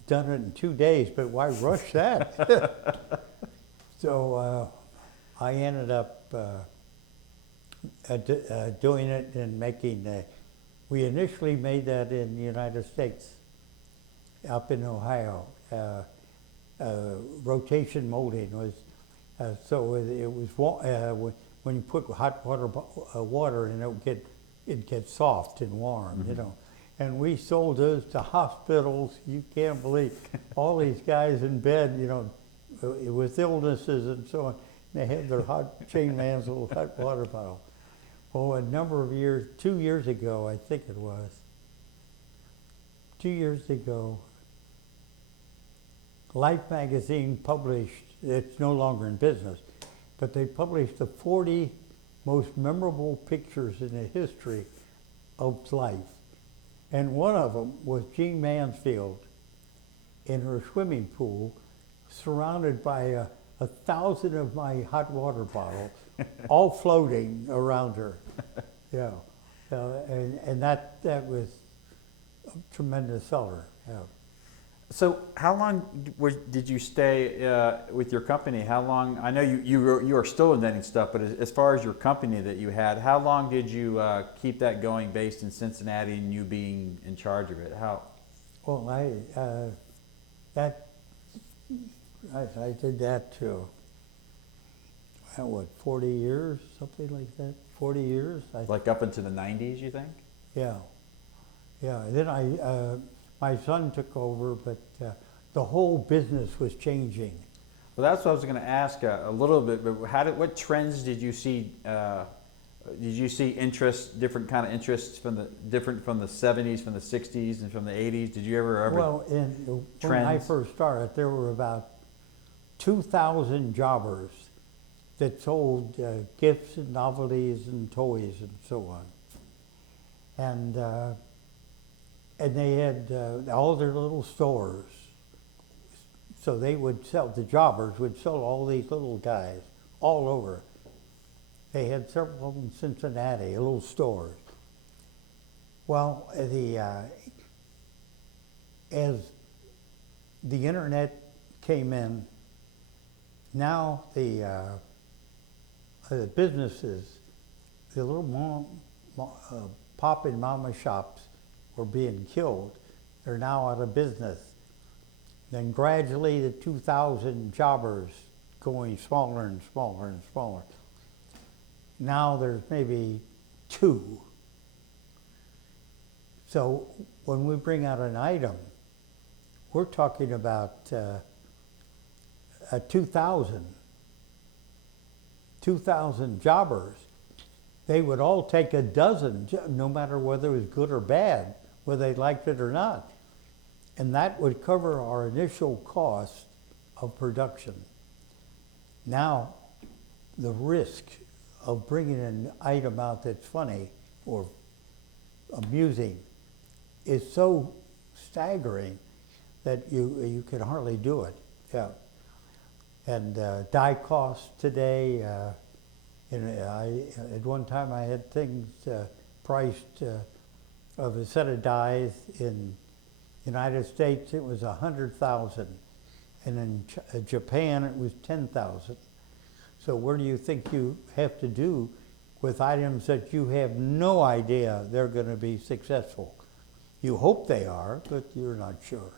done it in 2 days, but why rush that? So I ended up doing it and making. We initially made that in the United States, up in Ohio. Rotation molding was, so it was when you put hot water in, it gets soft and warm, you know. And we sold those to hospitals. You can't believe all these guys in bed, you know, with illnesses and so on. They had their Jane Mansfield hot water bottle. Well, a number of years, 2 years ago, I think it was, 2 years ago, Life magazine published, it's no longer in business, but they published the 40 most memorable pictures in the history of life. And one of them was Jean Mansfield in her swimming pool, surrounded by 1,000 of my hot water bottles, all floating around her. Yeah, and that was a tremendous seller. Yeah. So how long did you stay with your company? How long? I know you are still inventing stuff, but as far as your company that you had, how long did you keep that going based in Cincinnati and you being in charge of it? How? Well, I did that too. 40 years, something like that. 40 years. Like up into the 90s, you think? Yeah, yeah. And then my son took over, but the whole business was changing. Well, that's what I was going to ask a little bit. But what trends did you see Did you see different kind of interests different from the 70s, from the 60s, and from the 80s? Did you ever Well, when I trends? first started, there were about 2,000 jobbers that sold gifts and novelties and toys and so on. And they had all their little stores. So they would sell, the jobbers would sell all these little guys all over. They had several of them in Cincinnati, little stores. Well, as the internet came in, now the businesses, the little pop and mama shops were being killed. They're now out of business. Then gradually the 2,000 jobbers going smaller and smaller and smaller. Now there's maybe 2. So when we bring out an item, we're talking about 2,000 jobbers. They would all take a dozen, no matter whether it was good or bad, whether they liked it or not. And that would cover our initial cost of production. Now, the risk of bringing an item out that's funny or amusing is so staggering that you can hardly do it. Yeah. And die costs today, at one time I had things priced of a set of dies in United States it was 100,000, and in Japan it was 10,000. So where do you think you have to do with items that you have no idea they're going to be successful? You hope they are, but you're not sure.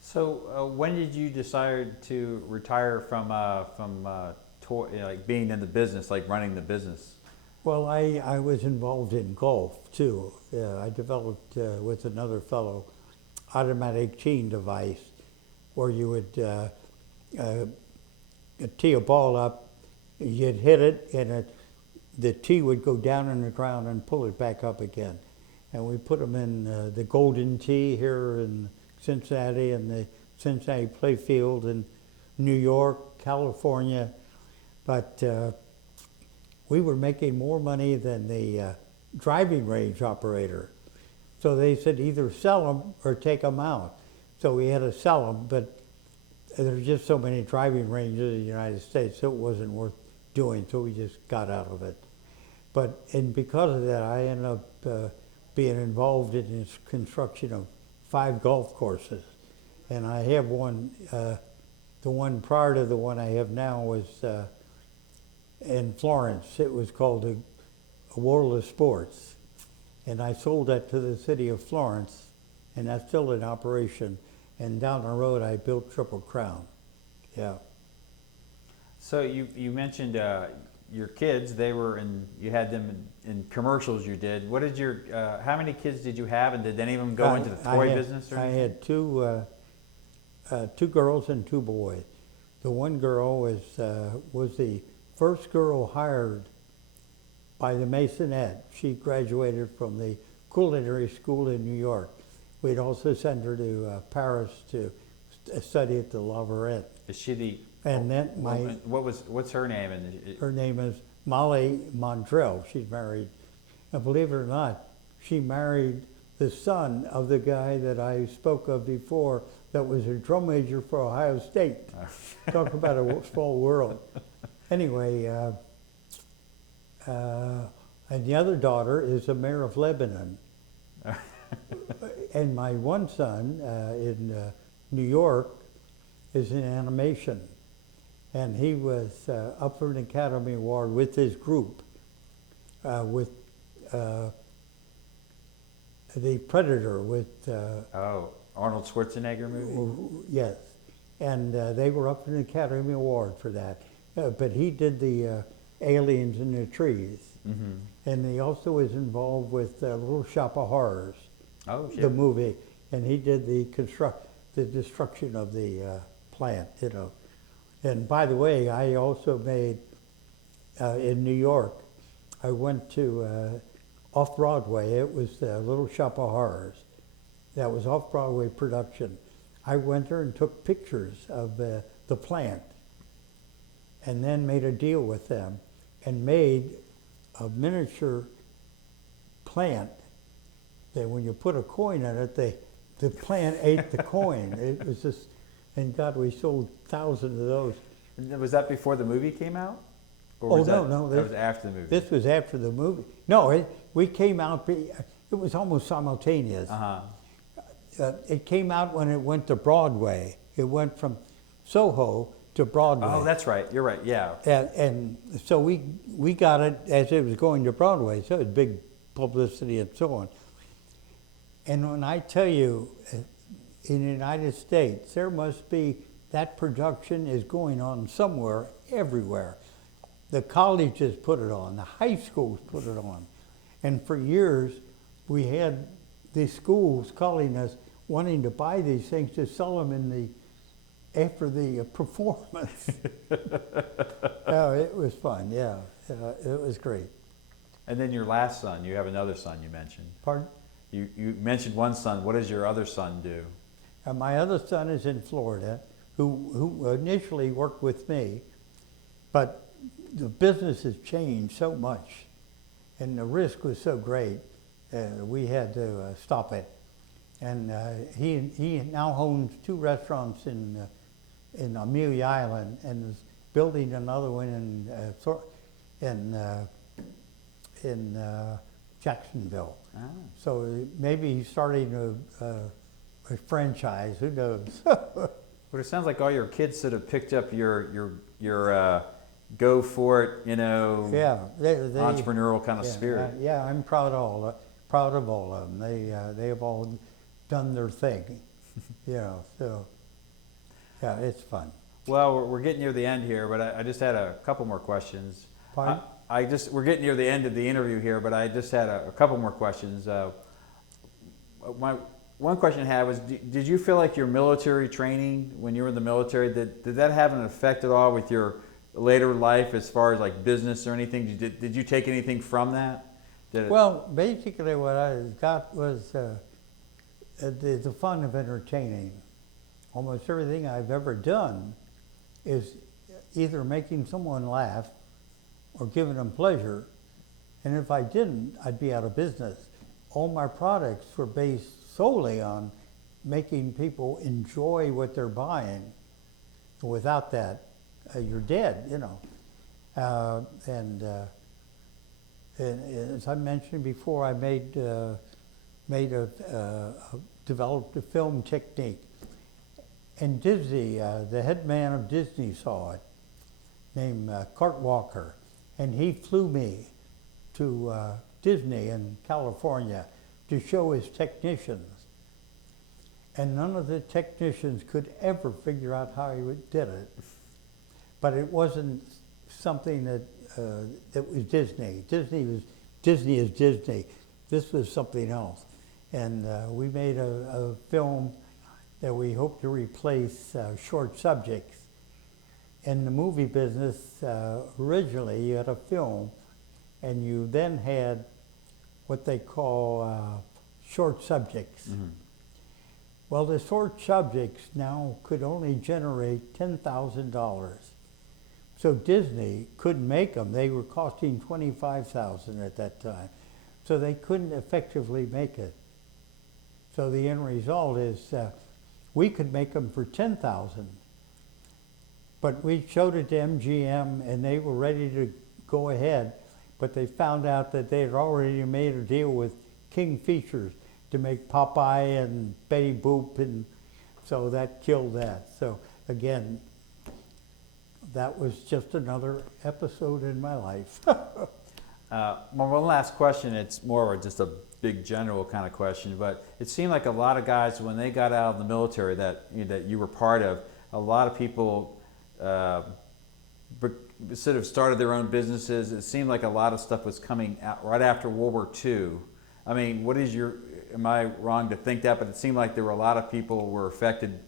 So when did you decide to retire from like being in the business, like running the business? Well, I was involved in golf too. I developed with another fellow automatic teeing device where you would tee a ball up, you'd hit it, and the tee would go down in the ground and pull it back up again. And we put them in the Golden Tee here in Cincinnati and the Cincinnati Playfield in New York, California. But we were making more money than the driving range operator. So they said either sell them or take them out. So we had to sell them, but there's just so many driving ranges in the United States, so it wasn't worth doing, so we just got out of it. And because of that, I ended up being involved in the construction of 5 golf courses. And I have one, the one prior to the one I have now was in Florence. It was called a World of Sports. And I sold that to the city of Florence, and that's still in operation. And down the road, I built Triple Crown. Yeah. So you mentioned your kids. You had them in commercials you did. What did how many kids did you have, and did any of them go into the toy business? Or I had 2 girls and 2 boys. The one girl was the first girl hired by the Masonette. She graduated from the culinary school in New York. We'd also send her to Paris to study at the Laverette. Is she the? And then what's her name? Her name is Molly Mondrell. She's married. And believe it or not, she married the son of the guy that I spoke of before that was a drum major for Ohio State. Talk about a small world. Anyway, and the other daughter is the mayor of Lebanon. And my one son in New York is in animation. And he was up for an Academy Award with his group, with The Predator, with... Arnold Schwarzenegger movie? Yes. And they were up for an Academy Award for that. But he did the Aliens in the Trees. Mm-hmm. And he also was involved with Little Shop of Horrors, the movie. And he did the destruction of the plant, you know. And by the way, I also made, in New York, I went to off Broadway. It was Little Shop of Horrors. That was off Broadway production. I went there and took pictures of the plant, and then made a deal with them, and made a miniature plant that when you put a coin in it, the plant ate the coin. It was just, and God, we sold thousands of those. And was that before the movie came out? Or Oh, was no. That was after the movie. This was after the movie. No, we came out, it was almost simultaneous. It came out when it went to Broadway. It went from Soho to Broadway. Oh, that's right. You're right. Yeah. And so we got it as it was going to Broadway, so it was big publicity and so on. And when I tell you, in the United States, there must be, that production is going on somewhere, everywhere. The colleges put it on, the high schools put it on. And for years, we had the schools calling us, wanting to buy these things to sell them after the performance. Oh, it was fun, yeah. It was great. And then your last son, you have another son you mentioned. Pardon? You mentioned one son. What does your other son do? My other son is in Florida, who initially worked with me, but the business has changed so much, and the risk was so great, we had to stop it. And he now owns 2 restaurants in Amelia Island, and is building another one in Jacksonville. Ah. So maybe he's starting a franchise. Who knows? But it sounds like all your kids sort of picked up your go for it, Yeah, they entrepreneurial kind of spirit. Yeah, I'm proud of all of them. They have all done their thing. So yeah, it's fun. Well, we're getting near the end here, but I just had a couple more questions. Pardon? We're getting near the end of the interview here, but I just had a couple more questions. One question I had was, did you feel like your military training, when you were in the military, did that have an effect at all with your later life as far as like business or anything? Did you take anything from that? Well, basically what I got was the fun of entertaining. Almost everything I've ever done is either making someone laugh or giving them pleasure. And if I didn't, I'd be out of business. All my products were based solely on making people enjoy what they're buying. Without that, you're dead, And as I mentioned before, I developed a film technique. And Disney, the head man of Disney saw it, named Cart Walker, and he flew me to Disney in California to show his technicians. And none of the technicians could ever figure out how he did it. But it wasn't something that was Disney. Disney is Disney. This was something else. And we made a film that we hope to replace Short Subjects. In the movie business, originally you had a film, and you then had what they call short subjects. Mm-hmm. Well, the short subjects now could only generate $10,000. So Disney couldn't make them. They were costing $25,000 at that time. So they couldn't effectively make it. So the end result is we could make them for $10,000. But we showed it to MGM, and they were ready to go ahead, but they found out that they had already made a deal with King Features to make Popeye and Betty Boop, and so that killed that. So again, that was just another episode in my life. One last question. It's more of just a big general kind of question, but it seemed like a lot of guys, when they got out of the military that you were part of, a lot of people sort of started their own businesses. It seemed like a lot of stuff was coming out right after World War II. I mean, am I wrong to think that? But it seemed like there were a lot of people were affected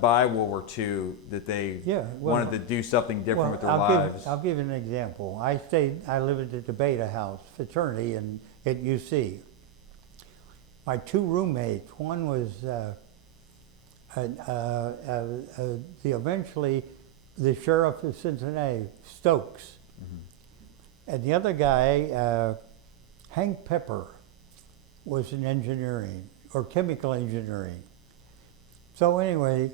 by World War II that they wanted to do something different with their lives. I'll give you an example. I lived at the Beta House fraternity at UC. My two roommates, one was eventually the sheriff of Cincinnati, Stokes. Mm-hmm. And the other guy, Hank Pepper, was in engineering, or chemical engineering. So anyway,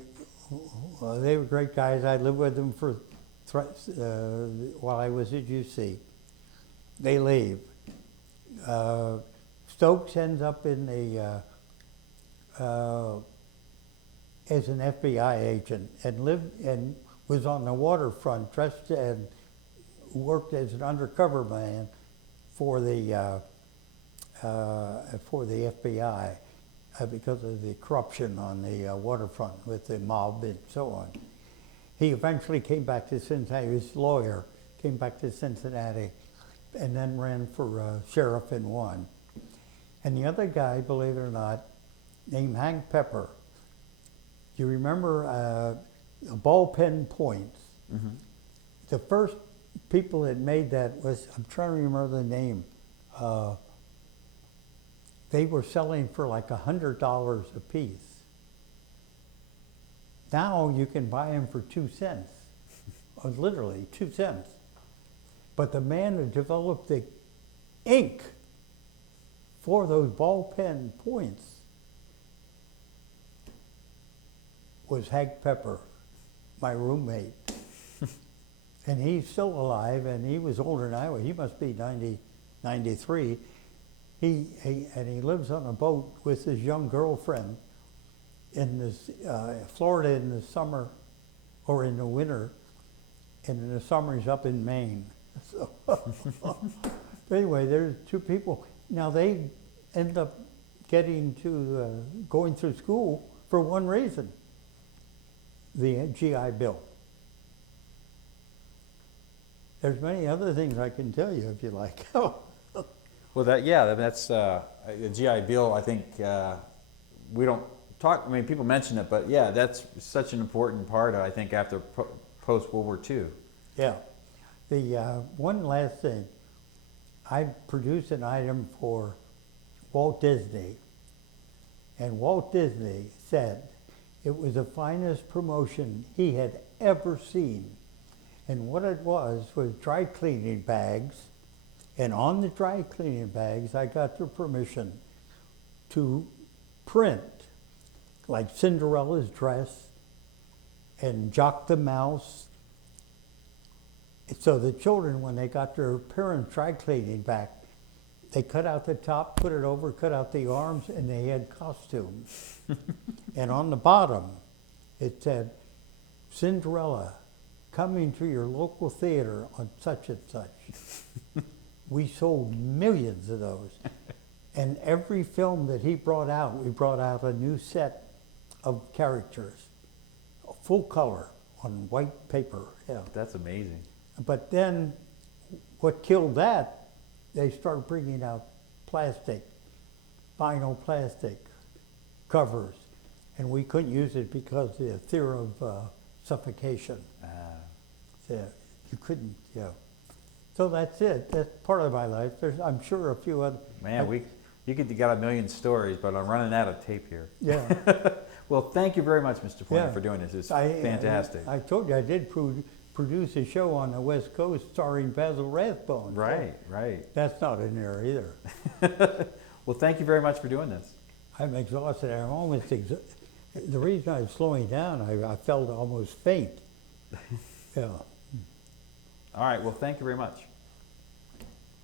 they were great guys. I lived with them for while I was at UC. They leave. Stokes ends up in as an FBI agent and was on the waterfront, dressed and worked as an undercover man for the FBI because of the corruption on the waterfront with the mob and so on. He eventually came back to Cincinnati. He was a lawyer, came back to Cincinnati, and then ran for sheriff and won. And the other guy, believe it or not, named Hank Pepper. You remember ball pen points? Mm-hmm. The first people that made that was, I'm trying to remember the name. They were selling for like $100 a piece. Now you can buy them for 2 cents, literally 2 cents. But the man who developed the ink for those ball pen points was Hank Pepper, my roommate. And he's still alive, and he was older than I was. He must be 93. He lives on a boat with his young girlfriend in this Florida in the summer, or in the winter, and in the summer he's up in Maine. So but anyway, there's two people. Now they end up going through school for one reason: the GI Bill. There's many other things I can tell you if you like. Well, that's the GI Bill. I think we don't talk. I mean, people mention it, but yeah, that's such an important part. I think after post World War II. Yeah. The one last thing, I produced an item for Walt Disney, and Walt Disney said it was the finest promotion he had ever seen. And what it was dry cleaning bags. And on the dry cleaning bags, I got the permission to print like Cinderella's dress and Jock the Mouse. So the children, when they got their parents' dry cleaning back, they cut out the top, put it over, cut out the arms, and they had costumes. And on the bottom, it said, Cinderella, coming to your local theater on such and such. We sold millions of those. And every film that he brought out, we brought out a new set of characters, full color on white paper. Yeah. That's amazing. But then what killed that, they started bringing out vinyl plastic covers. And we couldn't use it because of the fear of suffocation. So you couldn't, yeah. So that's it. That's part of my life. I'm sure a few other. Man, you got a million stories, but I'm running out of tape here. Yeah. Well, thank you very much, Mr. Poynter, for doing this. It's fantastic. I told you I did produce a show on the West Coast starring Basil Rathbone. Right. That's not in there either. Well, thank you very much for doing this. I'm exhausted. I'm almost The reason I was slowing down, I felt almost faint. Yeah. All right. Well, thank you very much.